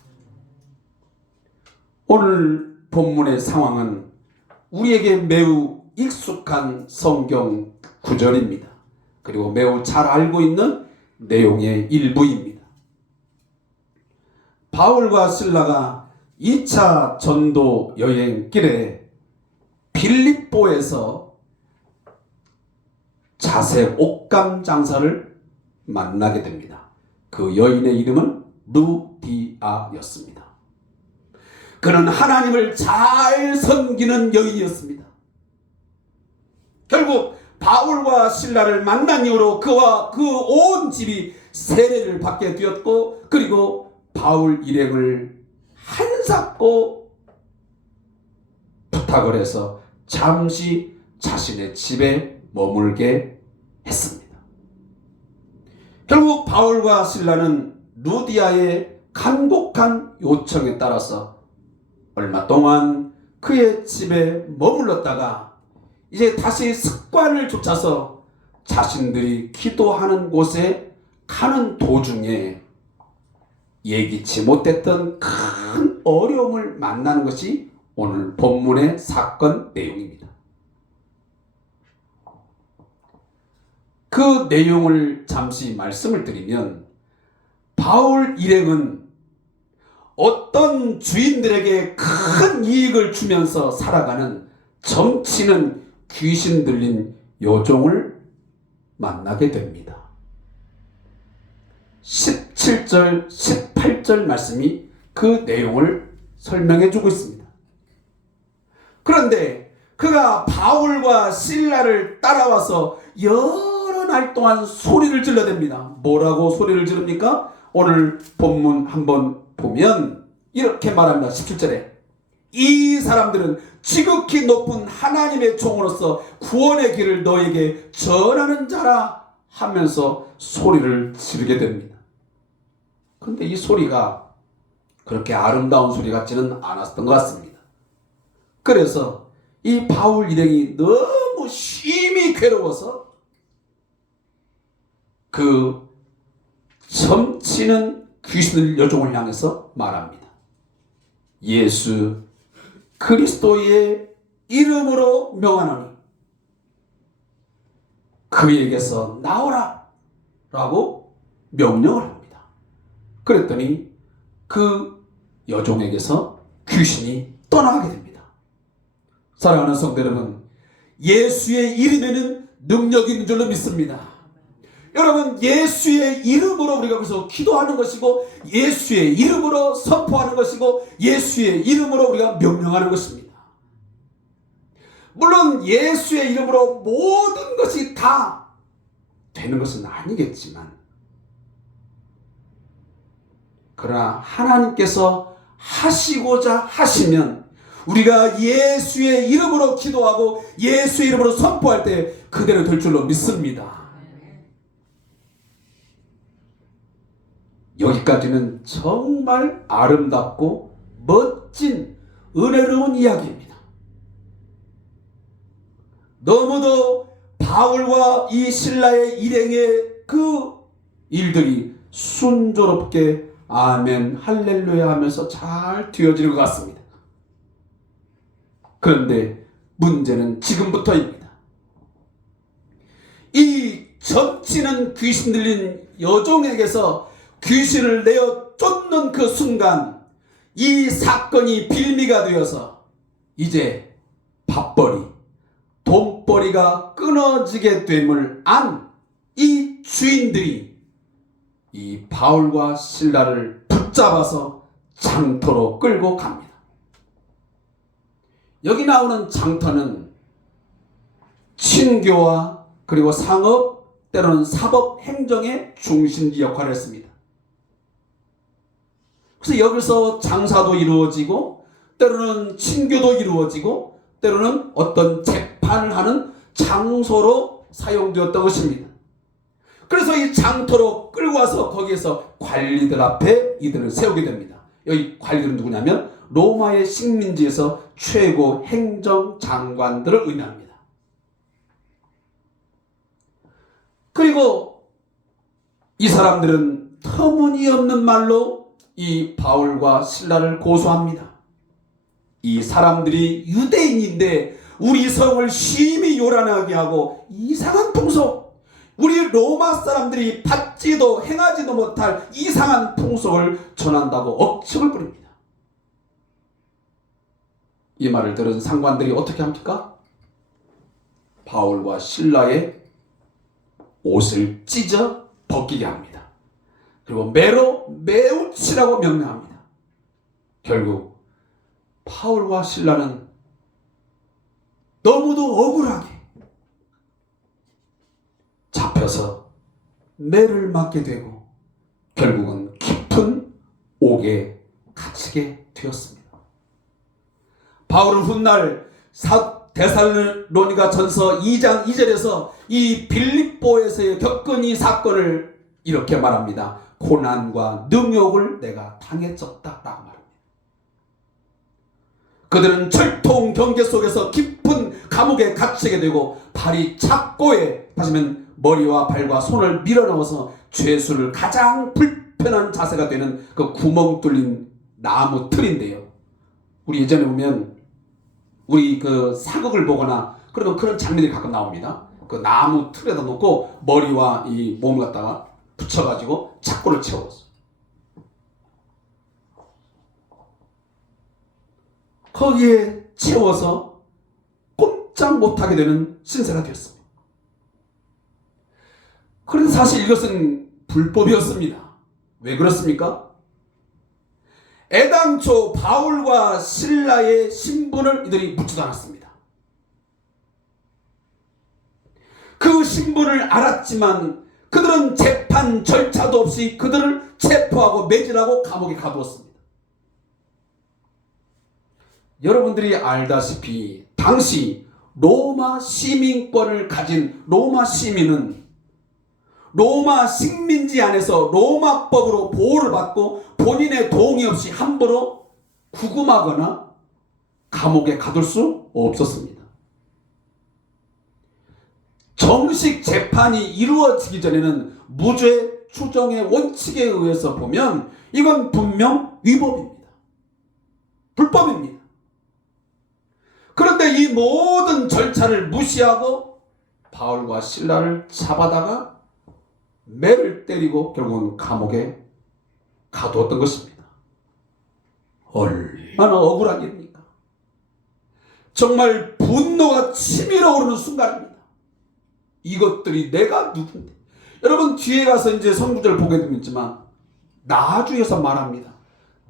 오늘 본문의 상황은 우리에게 매우 익숙한 성경 구절입니다. 그리고 매우 잘 알고 있는 내용의 일부입니다. 바울과 실라가 2차 전도 여행길에 빌립보에서 자색 옷감 장사를 만나게 됩니다. 그 여인의 이름은 루디아였습니다. 그는 하나님을 잘 섬기는 여인이었습니다. 결국 바울과 실라를 만난 이후로 그와 그 온 집이 세례를 받게 되었고, 그리고 바울 일행을 한사코 부탁을 해서 잠시 자신의 집에 머물게 했습니다. 결국 바울과 실라는 루디아의 간곡한 요청에 따라서 얼마 동안 그의 집에 머물렀다가 이제 다시 습관을 쫓아서 자신들이 기도하는 곳에 가는 도중에 예기치 못했던 큰 어려움을 만나는 것이 오늘 본문의 사건 내용입니다. 그 내용을 잠시 말씀을 드리면, 바울 일행은 어떤 주인들에게 큰 이익을 주면서 살아가는 점치는 귀신 들린 여종을 만나게 됩니다. 17절, 18절 말씀이 그 내용을 설명해 주고 있습니다. 그런데 그가 바울과 실라를 따라와서 여러 날 동안 소리를 질러댑니다. 뭐라고 소리를 지릅니까? 오늘 본문 한번 보면 이렇게 말합니다. 17절에 이 사람들은 지극히 높은 하나님의 종으로서 구원의 길을 너에게 전하는 자라 하면서 소리를 지르게 됩니다. 그런데 이 소리가 그렇게 아름다운 소리 같지는 않았던 것 같습니다. 그래서 이 바울 일행이 너무 심히 괴로워서 그 점치는 귀신을 여종을 향해서 말합니다. 예수 그리스도의 이름으로 명하노니 그에게서 나오라 라고 명령을 합니다. 그랬더니 그 여종에게서 귀신이 떠나게 됩니다. 사랑하는 성도 여러분, 예수의 이름에는 능력이 있는 줄로 믿습니다. 여러분, 예수의 이름으로 우리가 그래서 기도하는 것이고, 예수의 이름으로 선포하는 것이고, 예수의 이름으로 우리가 명령하는 것입니다. 물론 예수의 이름으로 모든 것이 다 되는 것은 아니겠지만, 그러나 하나님께서 하시고자 하시면 우리가 예수의 이름으로 기도하고 예수의 이름으로 선포할 때 그대로 될 줄로 믿습니다. 여기까지는 정말 아름답고 멋진 은혜로운 이야기입니다. 너무도 바울과 이 신라의 일행의 그 일들이 순조롭게 아멘 할렐루야 하면서 잘 되어지는 것 같습니다. 그런데 문제는 지금부터입니다. 이 점치는 귀신 들린 여종에게서 귀신을 내어 쫓는 그 순간 이 사건이 빌미가 되어서 이제 밥벌이, 돈벌이가 끊어지게 됨을 안 이 주인들이 이 바울과 실라를 붙잡아서 장터로 끌고 갑니다. 여기 나오는 장터는 친교와 그리고 상업 때로는 사법 행정의 중심지 역할을 했습니다. 그래서 여기서 장사도 이루어지고 때로는 친교도 이루어지고 때로는 어떤 재판을 하는 장소로 사용되었던 것입니다. 그래서 이 장터로 끌고 와서 거기에서 관리들 앞에 이들을 세우게 됩니다. 여기 관리들은 누구냐면 로마의 식민지에서 최고 행정장관들을 의미합니다. 그리고 이 사람들은 터무니없는 말로 이 바울과 실라를 고소합니다. 이 사람들이 유대인인데 우리 성을 심히 요란하게 하고 이상한 풍속, 우리 로마 사람들이 받지도 행하지도 못할 이상한 풍속을 전한다고 억측을 부립니다. 이 말을 들은 상관들이 어떻게 합니까? 바울과 실라의 옷을 찢어 벗기게 합니다. 그리고 매로 매우 치라고 명령합니다. 결국 바울과 실라는 너무도 억울하게 잡혀서 매를 맞게 되고 결국은 깊은 옥에 갇히게 되었습니다. 바울은 훗날 데살로니가 전서 2장 2절에서 이 빌립보에서의 겪은 이 사건을 이렇게 말합니다. 고난과 능욕을 내가 당했었다라고 말합니다. 그들은 철통 경계 속에서 깊은 감옥에 갇히게 되고 발이 착고에 다시면 머리와 발과 손을 밀어넣어서 죄수를 가장 불편한 자세가 되는 그 구멍 뚫린 나무 틀인데요. 우리 예전에 보면 우리 그 사극을 보거나 그러면 그런 장면이 가끔 나옵니다. 그 나무 틀에다 놓고 머리와 이 몸을 갖다가 붙여가지고 착고를 채웠어. 거기에 채워서 꼼짝 못하게 되는 신세가 되었습니다. 그런데 사실 이것은 불법이었습니다. 왜 그렇습니까? 애당초 바울과 실라의 신분을 이들이 묻지도 않았습니다. 그 신분을 알았지만 그들은 재판 절차도 없이 그들을 체포하고 매질하고 감옥에 가두었습니다. 여러분들이 알다시피 당시 로마 시민권을 가진 로마 시민은 로마 식민지 안에서 로마법으로 보호를 받고 본인의 동의 없이 함부로 구금하거나 감옥에 가둘 수 없었습니다. 정식 재판이 이루어지기 전에는 무죄 추정의 원칙에 의해서 보면 이건 분명 위법입니다. 불법입니다. 그런데 이 모든 절차를 무시하고 바울과 실라를 잡아다가 매를 때리고 결국은 감옥에 가두었던 것입니다. 얼마나 억울한 일입니까? 정말 분노가 치밀어 오르는 순간입니다. 이것들이 내가 누군데? 여러분 뒤에 가서 이제 성구절 보게 되겠지만 나중에서 말합니다.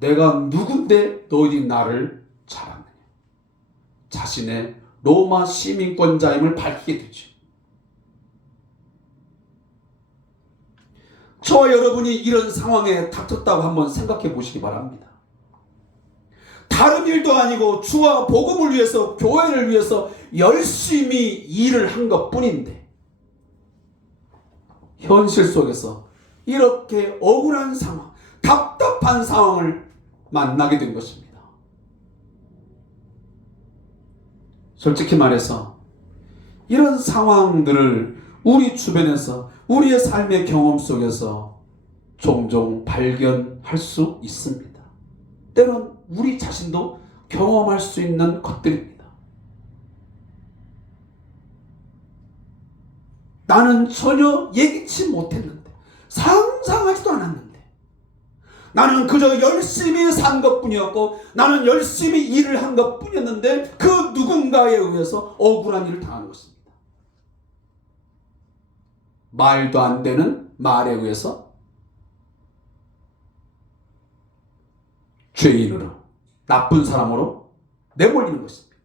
내가 누군데 너희들이 나를 잡았느냐? 자신의 로마 시민권자임을 밝히게 되죠. 저와 여러분이 이런 상황에 닥쳤다고 한번 생각해 보시기 바랍니다. 다른 일도 아니고 주와 복음을 위해서 교회를 위해서 열심히 일을 한 것뿐인데 현실 속에서 이렇게 억울한 상황, 답답한 상황을 만나게 된 것입니다. 솔직히 말해서 이런 상황들을 우리 주변에서 우리의 삶의 경험 속에서 종종 발견할 수 있습니다. 때론 우리 자신도 경험할 수 있는 것들입니다. 나는 전혀 예기치 못했는데, 상상하지도 않았는데, 나는 그저 열심히 산 것뿐이었고 나는 열심히 일을 한 것뿐이었는데 그 누군가에 의해서 억울한 일을 당하는 것입니다. 말도 안 되는 말에 의해서 죄인으로, 나쁜 사람으로 내몰리는 것입니다.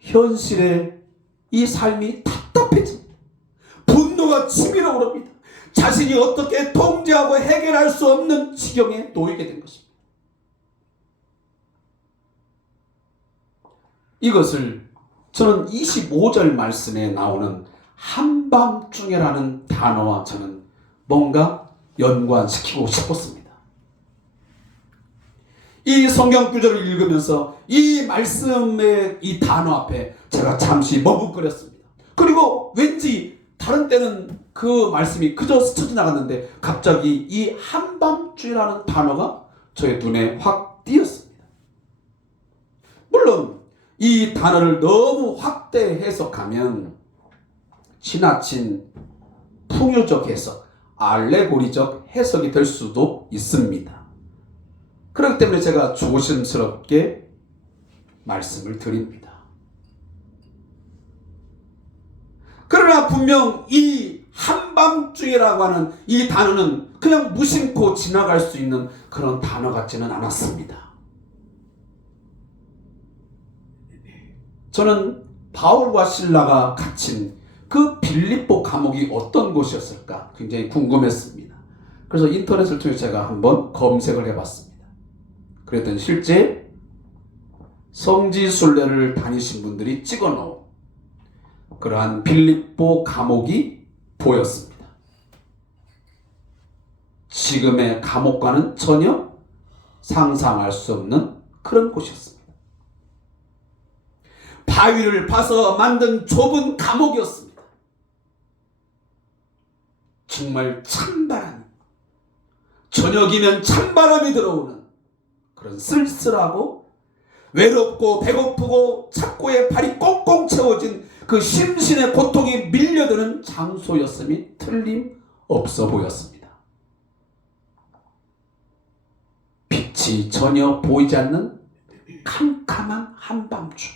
현실에 이 삶이 답답해집니다. 분노가 치밀어 오릅니다. 자신이 어떻게 통제하고 해결할 수 없는 지경에 놓이게 된 것입니다. 이것을 저는 25절 말씀에 나오는 한밤중에라는 단어와 저는 뭔가 연관시키고 싶었습니다. 이 성경 구절을 읽으면서 이 말씀의 이 단어 앞에 제가 잠시 머뭇거렸습니다. 그리고 왠지 다른 때는 그 말씀이 그저 스쳐 지나갔는데 갑자기 이 한밤중이라는 단어가 저의 눈에 확 띄었습니다. 물론 이 단어를 너무 확대 해석하면 지나친 풍요적 해석, 알레고리적 해석이 될 수도 있습니다. 그렇기 때문에 제가 조심스럽게 말씀을 드립니다. 그러나 분명 이 한밤중이라고 하는 이 단어는 그냥 무심코 지나갈 수 있는 그런 단어 같지는 않았습니다. 저는 바울과 실라가 갇힌 그 빌립보 감옥이 어떤 곳이었을까 굉장히 궁금했습니다. 그래서 인터넷을 통해 제가 한번 검색을 해봤습니다. 그랬더니 실제 성지순례를 다니신 분들이 찍어놓은 그러한 빌립보 감옥이 보였습니다. 지금의 감옥과는 전혀 상상할 수 없는 그런 곳이었습니다. 바위를 파서 만든 좁은 감옥이었습니다. 정말 찬바람, 저녁이면 찬바람이 들어오는 그런 쓸쓸하고 외롭고 배고프고 착고에 발이 꽁꽁 채워진 그 심신의 고통이 밀려드는 장소였음이 틀림없어 보였습니다. 빛이 전혀 보이지 않는 캄캄한 한밤중.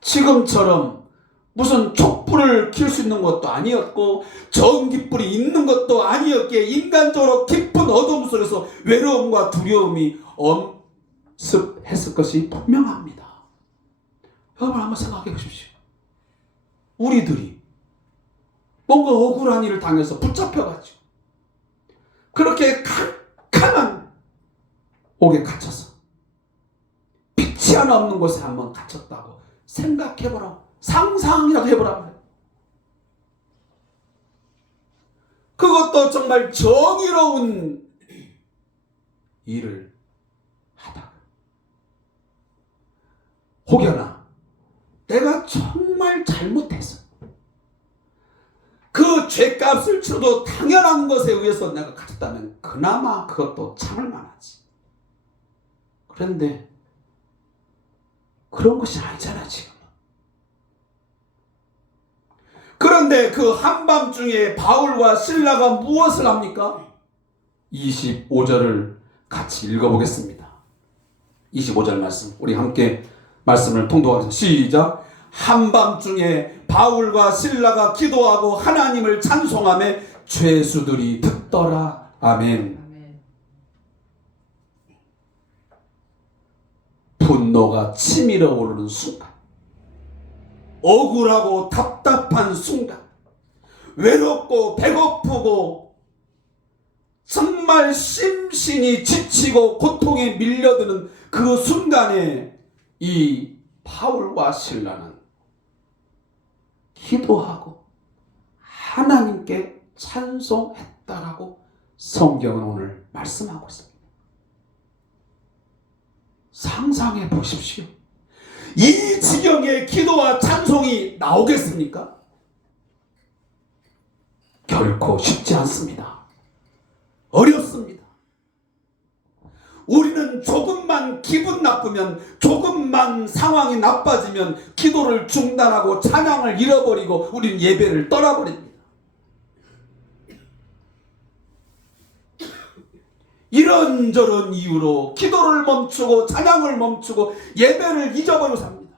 지금처럼 무슨 촛불을 켤 수 있는 것도 아니었고 전기불이 있는 것도 아니었기에 인간적으로 깊은 어둠 속에서 외로움과 두려움이 엄습했을 것이 분명합니다. 여러분 한번 생각해 보십시오. 우리들이 뭔가 억울한 일을 당해서 붙잡혀가지고 그렇게 캄캄한 옥에 갇혀서 빛이 하나 없는 곳에 한번 갇혔다고 생각해보라. 상상이라도 해보라. 그것도 정말 정의로운 일을 하다가 혹여나 내가 정말 잘못해서 그 죄값을 치러도 당연한 것에 의해서 내가 갇혔다면 그나마 그것도 참을 만하지. 그런데 그런 것이 아니잖아 지금. 그런데 그 한밤중에 바울과 실라가 무엇을 합니까? 25절을 같이 읽어보겠습니다. 25절 말씀 우리 함께 말씀을 통독하겠습니다. 시작. 한밤중에 바울과 실라가 기도하고 하나님을 찬송하며 죄수들이 듣더라. 아멘. 분노가 치밀어 오르는 순간, 억울하고 답답한 순간, 외롭고 배고프고 정말 심신이 지치고 고통에 밀려드는 그 순간에 이 바울과 실라는 기도하고 하나님께 찬송했다라고 성경은 오늘 말씀하고 있습니다. 상상해 보십시오. 이 지경에 기도와 찬송이 나오겠습니까? 결코 쉽지 않습니다. 어렵습니다. 우리는 조금만 기분 나쁘면, 조금만 상황이 나빠지면 기도를 중단하고 찬양을 잃어버리고 우리는 예배를 떠나버립니다. 이런저런 이유로 기도를 멈추고 찬양을 멈추고 예배를 잊어버리고 삽니다.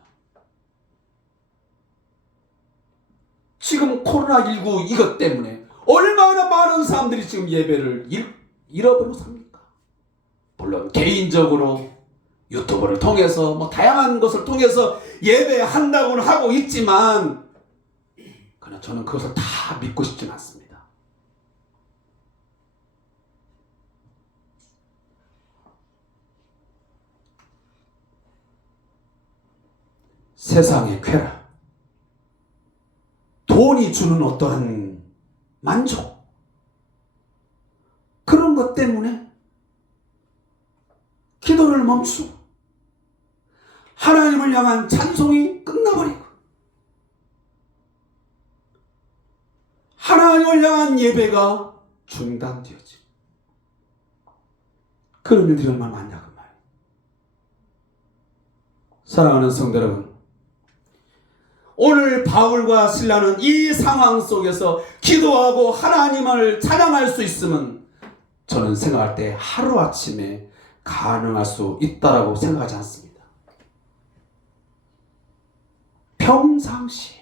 지금 코로나19 이것 때문에 얼마나 많은 사람들이 지금 예배를 잃어버리고 삽니까? 물론 개인적으로 유튜브를 통해서 뭐 다양한 것을 통해서 예배한다고는 하고 있지만 그러나 저는 그것을 다 믿고 싶지는 않습니다. 세상의 쾌락, 돈이 주는 어떠한 만족, 그런 것 때문에 기도를 멈추고 하나님을 향한 찬송이 끝나버리고 하나님을 향한 예배가 중단되어지고 그런 일들이 얼마나 많냐 그 말이에요. 사랑하는 성도 여러분, 오늘 바울과 실라는 이 상황 속에서 기도하고 하나님을 찬양할 수 있으면 저는 생각할 때 하루아침에 가능할 수 있다라고 생각하지 않습니다. 평상시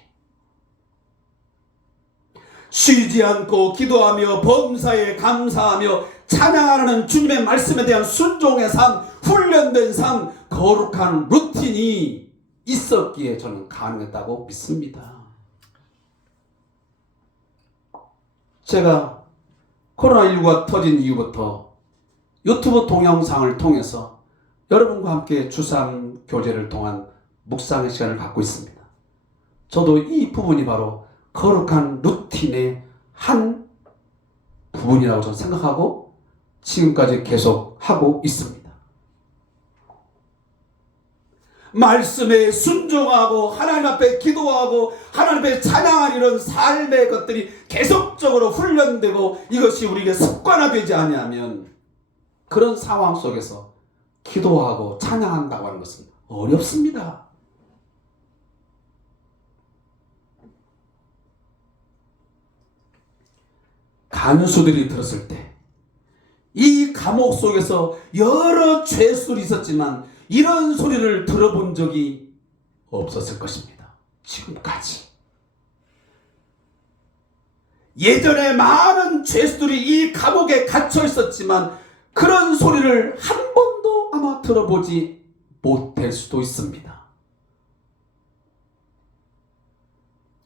쉬지 않고 기도하며 범사에 감사하며 찬양하는 주님의 말씀에 대한 순종의 삶, 훈련된 삶, 거룩한 루틴이 있었기에 저는 가능했다고 믿습니다. 제가 코로나19가 터진 이후부터 유튜브 동영상을 통해서 여러분과 함께 주삼 교제를 통한 묵상의 시간을 갖고 있습니다. 저도 이 부분이 바로 거룩한 루틴의 한 부분이라고 저는 생각하고 지금까지 계속 하고 있습니다. 말씀에 순종하고 하나님 앞에 기도하고 하나님 앞에 찬양하는 이런 삶의 것들이 계속적으로 훈련되고 이것이 우리에게 습관화되지 않으면 그런 상황 속에서 기도하고 찬양한다고 하는 것은 어렵습니다. 간수들이 들었을 때 이 감옥 속에서 여러 죄수들이 있었지만 이런 소리를 들어본 적이 없었을 것입니다. 지금까지. 예전에 많은 죄수들이 이 감옥에 갇혀 있었지만 그런 소리를 한 번도 아마 들어보지 못할 수도 있습니다.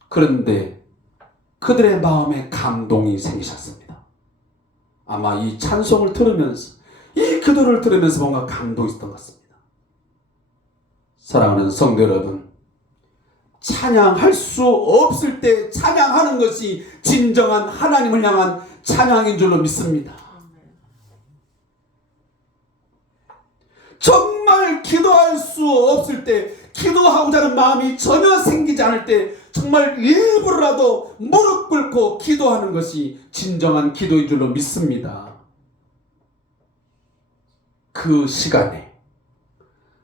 그런데 그들의 마음에 감동이 생기셨습니다. 아마 이 찬송을 들으면서 이 기도를 들으면서 뭔가 감동이 있었던 것 같습니다. 사랑하는 성도 여러분, 찬양할 수 없을 때 찬양하는 것이 진정한 하나님을 향한 찬양인 줄로 믿습니다. 정말 기도할 수 없을 때, 기도하고자 하는 마음이 전혀 생기지 않을 때 정말 일부러라도 무릎 꿇고 기도하는 것이 진정한 기도인 줄로 믿습니다. 그 시간에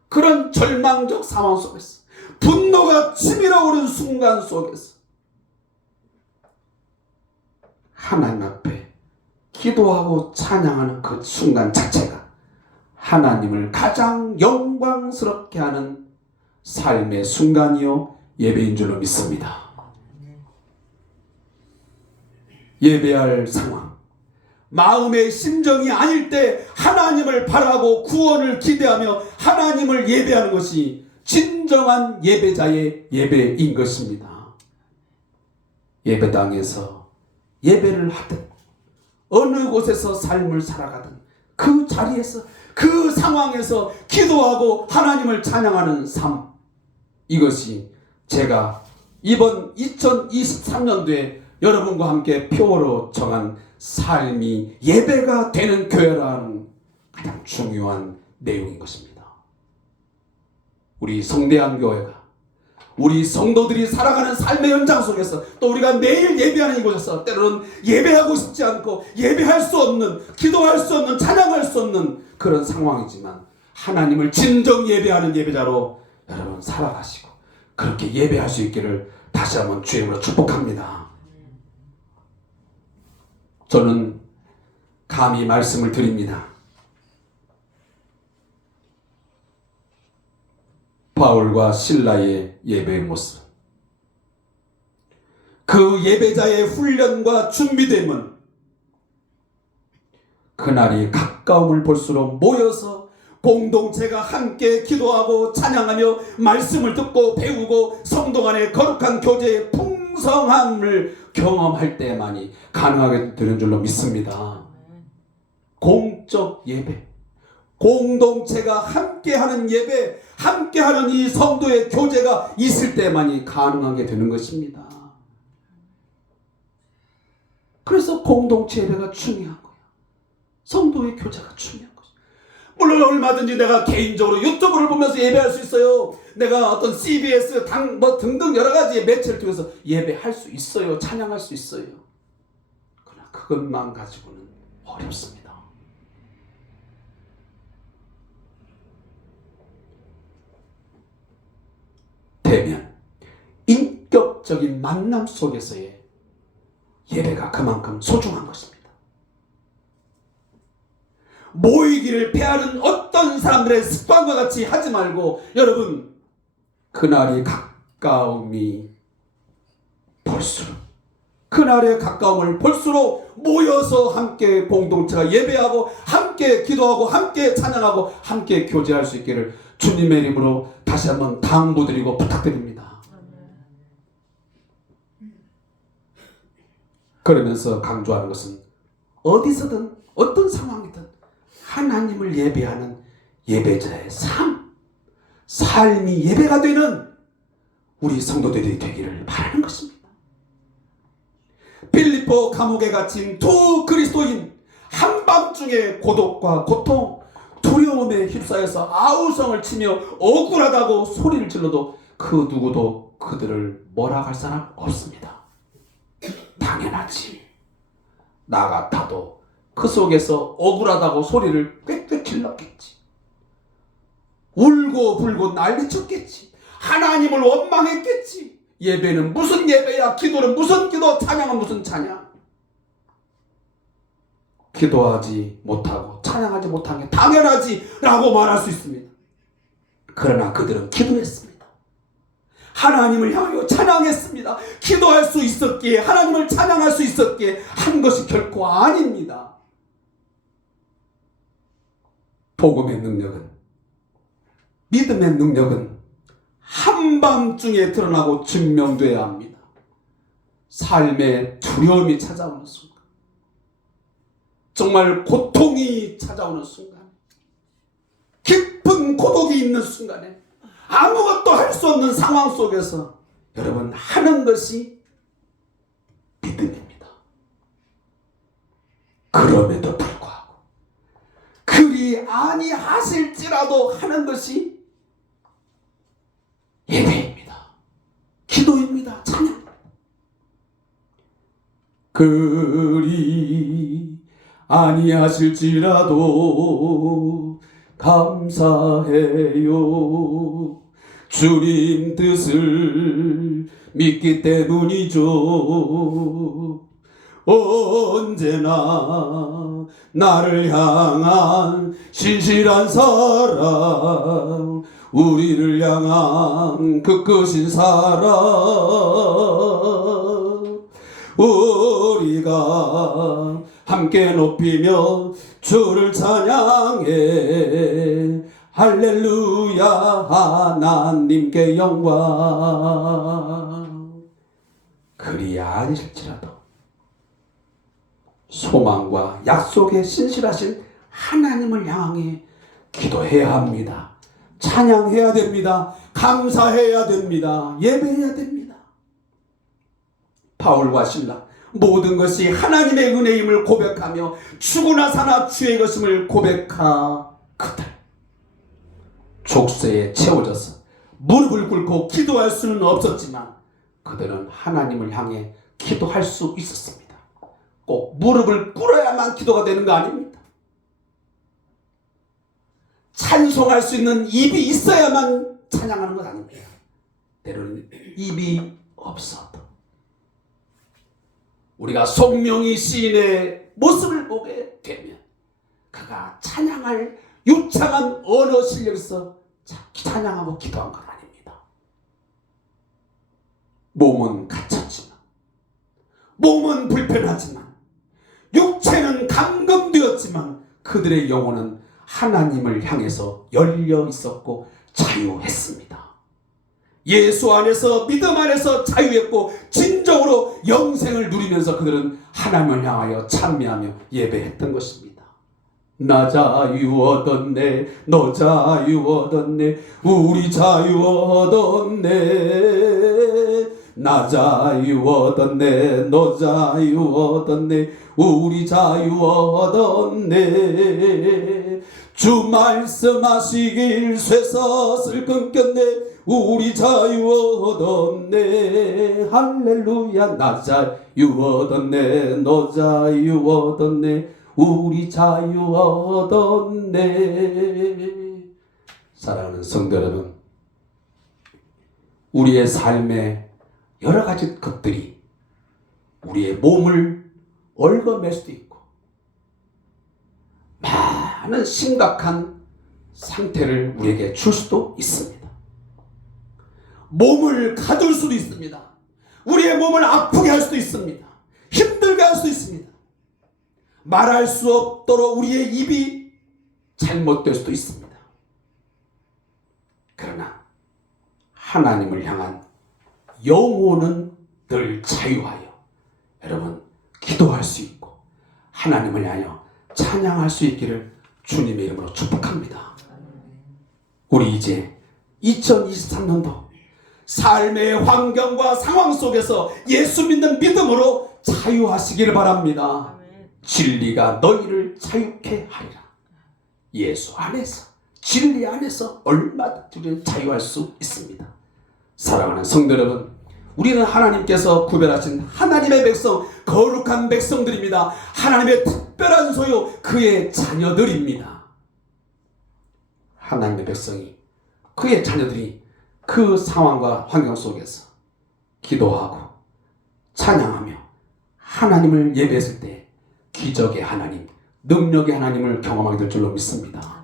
그런 절망적 상황 속에서 분노가 치밀어 오른 순간 속에서 하나님 앞에 기도하고 찬양하는 그 순간 자체가 하나님을 가장 영광스럽게 하는 삶의 순간이요 예배인 줄로 믿습니다. 예배할 상황, 마음의 심정이 아닐 때 하나님을 바라고 구원을 기대하며 하나님을 예배하는 것이 진정한 예배자의 예배인 것입니다. 예배당에서 예배를 하든 어느 곳에서 삶을 살아가든 그 자리에서 그 상황에서 기도하고 하나님을 찬양하는 삶, 이것이 제가 이번 2023년도에 여러분과 함께 표어로 정한 삶이 예배가 되는 교회라는 가장 중요한 내용인 것입니다. 우리 성대한 교회가 우리 성도들이 살아가는 삶의 현장 속에서 또 우리가 매일 예배하는 이곳에서 때로는 예배하고 싶지 않고 예배할 수 없는, 기도할 수 없는, 찬양할 수 없는 그런 상황이지만 하나님을 진정 예배하는 예배자로 여러분 살아가시고 그렇게 예배할 수 있기를 다시 한번 주의 이름으로 축복합니다. 저는 감히 말씀을 드립니다. 바울과 실라의 예배의 모습, 그 예배자의 훈련과 준비됨은 그날이 가까움을 볼수록 모여서 공동체가 함께 기도하고 찬양하며 말씀을 듣고 배우고 성도 간의 거룩한 교제의 풍성함을 경험할 때만이 가능하게 되는 줄로 믿습니다. 공적 예배, 공동체가 함께하는 예배, 함께하는 이 성도의 교제가 있을 때만이 가능하게 되는 것입니다. 그래서 공동체 예배가 중요한 거예요. 성도의 교제가 중요한 거죠. 물론 얼마든지 내가 개인적으로 유튜브를 보면서 예배할 수 있어요. 내가 어떤 CBS 등등 여러 가지 매체를 통해서 예배할 수 있어요. 찬양할 수 있어요. 그러나 그것만 가지고는 어렵습니다. 대면 인격적인 만남 속에서의 예배가 그만큼 소중한 것입니다. 모이기를 패하는 어떤 사람들의 습관과 같이 하지 말고 여러분, 그날이 가까움이 볼수록, 그날의 가까움을 볼수록 모여서 함께 공동체가 예배하고 함께 기도하고 함께 찬양하고 함께 교제할 수 있기를 주님의 이름으로 다시 한번 당부드리고 부탁드립니다. 그러면서 강조하는 것은 어디서든 어떤 상황이든 하나님을 예배하는 예배자의 삶이 예배가 되는 우리 성도들이 되기를 바라는 것입니다. 빌립보 감옥에 갇힌 두 그리스도인, 한밤중에 고독과 고통, 두려움에 휩싸여서 아우성을 치며 억울하다고 소리를 질러도 그 누구도 그들을 뭐라 할 사람 없습니다. 당연하지. 나 같아도 그 속에서 억울하다고 소리를 꽥꽥 질렀겠지. 울고 불고 난리쳤겠지. 하나님을 원망했겠지. 예배는 무슨 예배야, 기도는 무슨 기도, 찬양은 무슨 찬양. 기도하지 못하고 찬양하지 못한 게 당연하지 라고 말할 수 있습니다. 그러나 그들은 기도했습니다. 하나님을 향하여 찬양했습니다. 기도할 수 있었기에, 하나님을 찬양할 수 있었기에 한 것이 결코 아닙니다. 복음의 능력은, 믿음의 능력은 한밤중에 드러나고 증명되어야 합니다. 삶의 두려움이 찾아오는 순간, 정말 고통이 찾아오는 순간, 깊은 고독이 있는 순간에, 아무것도 할 수 없는 상황 속에서 여러분 하는 것이 믿음입니다. 그럼에도 불구하고 그리 아니하실지라도 하는 것이 예배입니다. 기도입니다. 찬양. 그리 아니하실지라도 감사해요. 주님 뜻을 믿기 때문이죠. 언제나 나를 향한 신실한 사랑, 우리를 향한 그 크신 사랑, 우리가 함께 높이며 주를 찬양해. 할렐루야, 하나님께 영광. 그리 아니실지라도 소망과 약속에 신실하신 하나님을 향해 기도해야 합니다. 찬양해야 됩니다. 감사해야 됩니다. 예배해야 됩니다. 바울과 실라, 모든 것이 하나님의 은혜임을 고백하며 죽으나 사나 주의 것임을 고백하 그들, 족쇄에 채워져서 무릎을 꿇고 기도할 수는 없었지만 그들은 하나님을 향해 기도할 수 있었습니다. 꼭 무릎을 꿇어야만 기도가 되는 거 아닙니다. 찬송할 수 있는 입이 있어야만 찬양하는 것 아닙니다. 때로는 입이 없어도 우리가 송명희 시인의 모습을 보게 되면 그가 찬양할 유창한 언어 실력에서 찬양하고 기도한 건 아닙니다. 몸은 갇혔지만, 몸은 불편하지만, 육체는 감금되었지만 그들의 영혼은 하나님을 향해서 열려 있었고 자유했습니다. 예수 안에서, 믿음 안에서 자유했고 진정으로 영생을 누리면서 그들은 하나님을 향하여 찬미하며 예배했던 것입니다. 나 자유 얻었네, 너 자유 얻었네, 우리 자유 얻었네. 나 자유 얻었네, 너 자유 얻었네, 우리 자유 얻었네. 주 말씀하시길 쇠사슬 끊겼네, 우리 자유 얻었네. 할렐루야. 나 자유 얻었네, 너 자유 얻었네, 우리 자유 얻었네. 사랑하는 성도 여러분, 우리의 삶의 여러 가지 것들이 우리의 몸을 얽어맬 수도 있고 많은 심각한 상태를 우리에게 줄 수도 있습니다. 몸을 가둘 수도 있습니다. 우리의 몸을 아프게 할 수도 있습니다. 힘들게 할 수도 있습니다. 말할 수 없도록 우리의 입이 잘못될 수도 있습니다. 그러나 하나님을 향한 영혼은 늘 자유하여 여러분 기도할 수 있고 하나님을 향하여 찬양할 수 있기를 주님의 이름으로 축복합니다. 우리 이제 2023년도 삶의 환경과 상황 속에서 예수 믿는 믿음으로 자유하시기를 바랍니다. 진리가 너희를 자유케 하리라. 예수 안에서, 진리 안에서 얼마든지 우리는 자유할 수 있습니다. 사랑하는 성도 여러분, 우리는 하나님께서 구별하신 하나님의 백성, 거룩한 백성들입니다. 하나님의 특별한 소유, 그의 자녀들입니다. 하나님의 백성이, 그의 자녀들이 그 상황과 환경 속에서 기도하고 찬양하며 하나님을 예배했을 때 기적의 하나님, 능력의 하나님을 경험하게 될 줄로 믿습니다.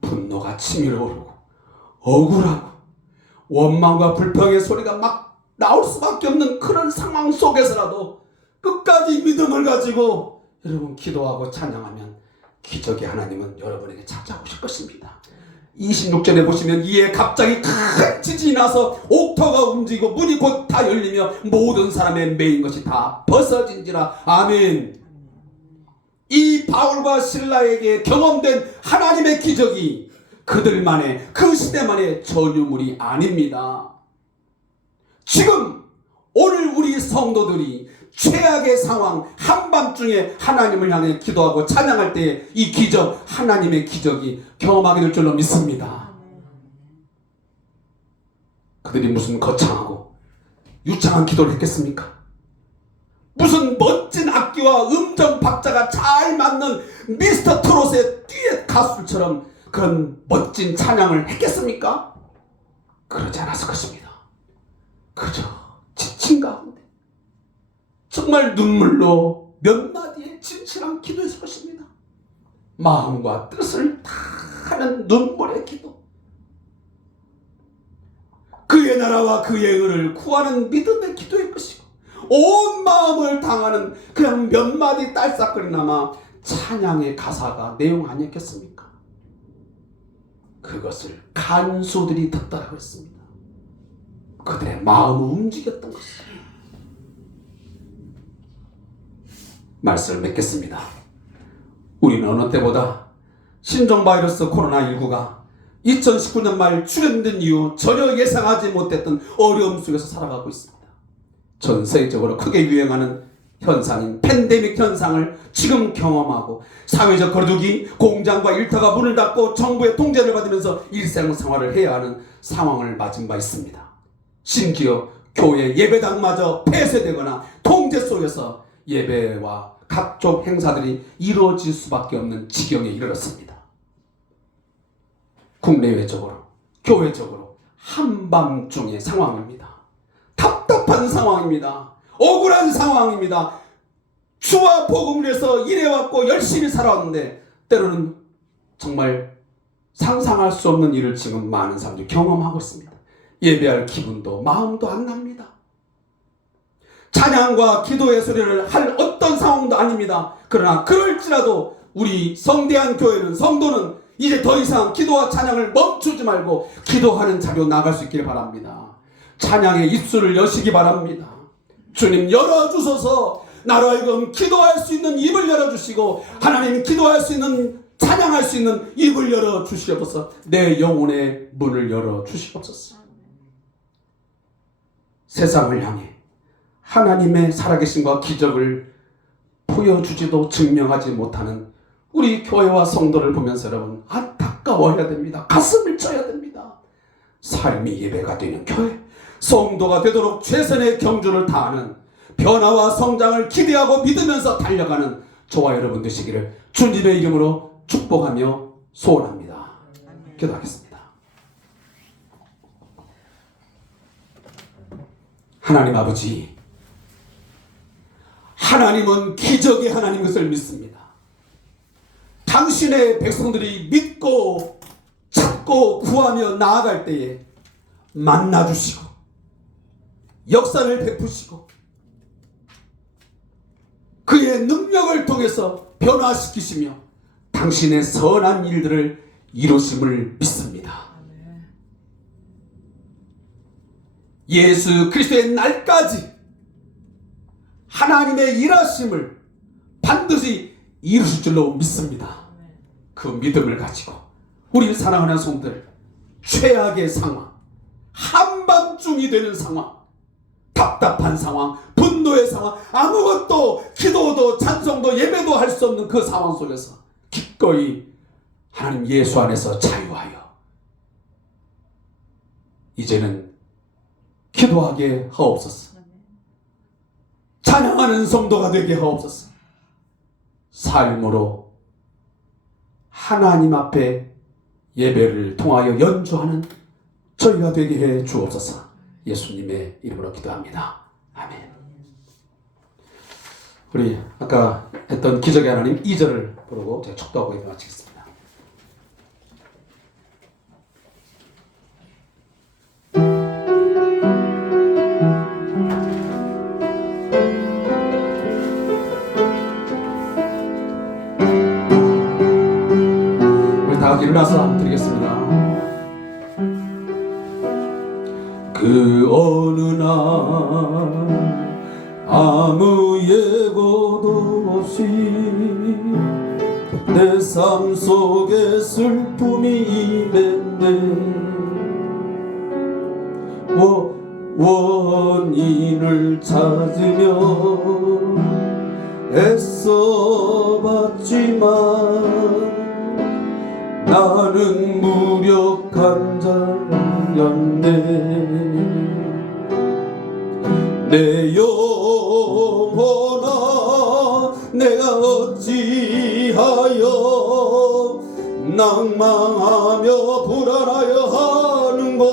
분노가 치밀어 오르고 억울하고 원망과 불평의 소리가 막 나올 수밖에 없는 그런 상황 속에서라도 끝까지 믿음을 가지고 여러분 기도하고 찬양하면 기적의 하나님은 여러분에게 찾아오실 것입니다. 26절에 보시면 이에 갑자기 큰 지진이 나서 옥토가 움직이고 문이 곧 다 열리며 모든 사람의 매인 것이 다 벗어진지라. 아멘. 이 바울과 실라에게 경험된 하나님의 기적이 그들만의, 그 시대만의 전유물이 아닙니다. 지금 오늘 우리 성도들이 최악의 상황 한밤중에 하나님을 향해 기도하고 찬양할 때 이 기적, 하나님의 기적이 경험하게 될 줄로 믿습니다. 그들이 무슨 거창하고 유창한 기도를 했겠습니까? 무슨 멋진 악기와 음정 박자가 잘 맞는 미스터 트롯의 듀엣 가수처럼 그런 멋진 찬양을 했겠습니까? 그러지 않았을 것입니다. 그저 지친 가운데 정말 눈물로 몇 마디의 진실한 기도했을 것입니다. 마음과 뜻을 다하는 눈물의 기도, 그의 나라와 그의 의를 구하는 믿음의 기도일 것이고 온 마음을 당하는 그냥 몇 마디 딸싹거리나마 찬양의 가사가 내용 아니었겠습니까? 그것을 간수들이 듣더라고 했습니다. 그들의 마음을 움직였던 것입니다. 말씀을 맺겠습니다. 우리는 어느 때보다 신종바이러스 코로나19가 2019년 말 출현된 이후 전혀 예상하지 못했던 어려움 속에서 살아가고 있습니다. 전 세계적으로 크게 유행하는 현상인 팬데믹 현상을 지금 경험하고 사회적 거리두기, 공장과 일터가 문을 닫고 정부의 통제를 받으면서 일상생활을 해야 하는 상황을 맞은 바 있습니다. 심지어 교회 예배당마저 폐쇄되거나 통제 속에서 예배와 각종 행사들이 이루어질 수밖에 없는 지경에 이르렀습니다. 국내외적으로, 교회적으로 한밤중의 상황입니다. 답답한 상황입니다. 억울한 상황입니다. 주와 복음을 위해서 일해왔고 열심히 살아왔는데 때로는 정말 상상할 수 없는 일을 지금 많은 사람들이 경험하고 있습니다. 예배할 기분도 마음도 안 납니다. 찬양과 기도의 소리를 할 어떤 상황도 아닙니다. 그러나 그럴지라도 우리 성대한 교회는, 성도는 이제 더 이상 기도와 찬양을 멈추지 말고 기도하는 자리로 나갈 수 있기를 바랍니다. 찬양의 입술을 여시기 바랍니다. 주님 열어주소서. 나로 하여금 기도할 수 있는 입을 열어주시고 하나님 기도할 수 있는, 찬양할 수 있는 입을 열어주시옵소서. 내 영혼의 문을 열어주시옵소서. 세상을 향해 하나님의 살아계심과 기적을 보여주지도 증명하지 못하는 우리 교회와 성도를 보면서 여러분 안타까워해야 됩니다. 가슴을 쪄야 됩니다. 삶이 예배가 되는 교회, 성도가 되도록 최선의 경주를 다하는, 변화와 성장을 기대하고 믿으면서 달려가는 저와 여러분 되시기를 주님의 이름으로 축복하며 소원합니다. 기도하겠습니다. 하나님 아버지, 하나님은 기적의 하나님 것을 믿습니다. 당신의 백성들이 믿고 찾고 구하며 나아갈 때에 만나주시고 역사를 베푸시고 그의 능력을 통해서 변화시키시며 당신의 선한 일들을 이루심을 믿습니다. 예수 그리스도의 날까지 하나님의 일하심을 반드시 이루실 줄로 믿습니다. 그 믿음을 가지고 우리 사랑하는 성들, 최악의 상황, 한밤중이 되는 상황, 답답한 상황, 분노의 상황, 아무것도 기도도 찬송도 예배도 할 수 없는 그 상황 속에서 기꺼이 하나님 예수 안에서 자유하여 이제는 기도하게 하옵소서. 찬양하는 성도가 되게 하옵소서. 삶으로 하나님 앞에 예배를 통하여 연주하는 저희가 되게 해 주옵소서. 예수님의 이름으로 기도합니다. 아멘. 우리 아까 했던 기적의 하나님 2절을 부르고 제가 축도하고 예배 마치겠습니다. 일어나서 한번 드리겠습니다. 그 어느 날 아무 예고도 없이 내 삶 속에 슬픔이 임했네. 원인을 찾으며 애써봤지만 나는 무력한 자였네. 내 영혼아 내가 어찌하여 낭망하며 불안하여 하는고.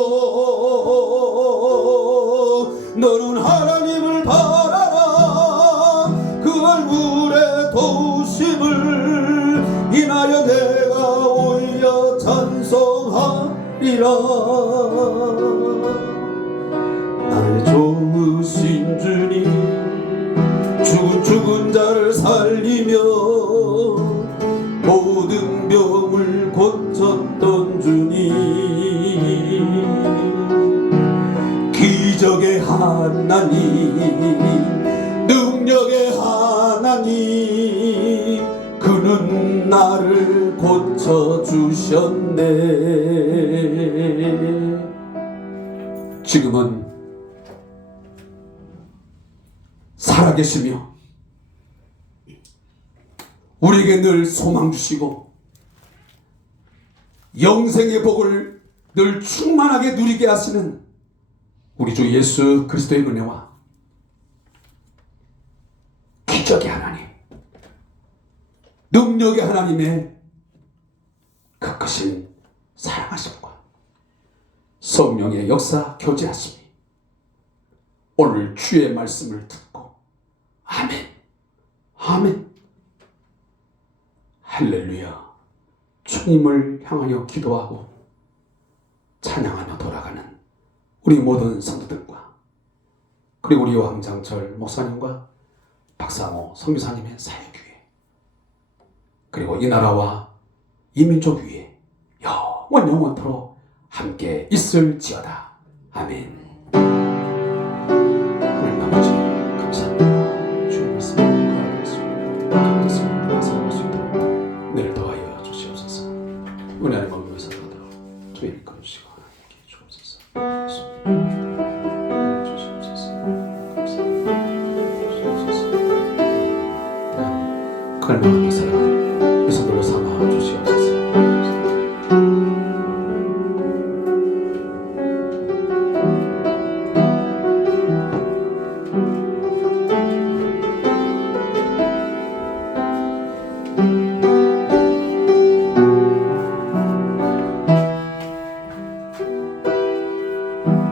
너는 하나님을 바라라. 그 얼굴의 도우심을 인하여 내가 오히려 찬송하리라. 나의 좋으신 주님, 죽은 자를 살리며 모든 병을 고쳤던 주님, 기적의 하나님, 능력의 하나님, 그는 나를 고쳐주셨네. 지금은 살아계시며 우리에게 늘 소망 주시고 영생의 복을 늘 충만하게 누리게 하시는 우리 주 예수 그리스도의 은혜와 기적의 하나님, 능력의 하나님의 그 크신 사랑하심과 성령의 역사 교제하심이 오늘 주의 말씀을 듣고 아멘, 아멘, 할렐루야, 주님을 향하여 기도하고 찬양하며 돌아가는 우리 모든 성도들과 그리고 우리 왕장철 목사님과 박상호 선교사님의 사역 위에 그리고 이 나라와 이 민족 위에 영원토록 함께 있을지어다. 아멘. 하나님 아버지 감사합니다. 주의 말씀 거하겠습니다. 사랑할 수 있도록 은혜를 더하여 주시옵소서. 은혜 안에 머물면서 가도록 주의 이끌어주시고 하나님께 주옵소서. 은혜 주시옵소서. 감사합니다. 주옵소서. 갈망하며 살아가는 이 성도를 삼아 주시옵소서.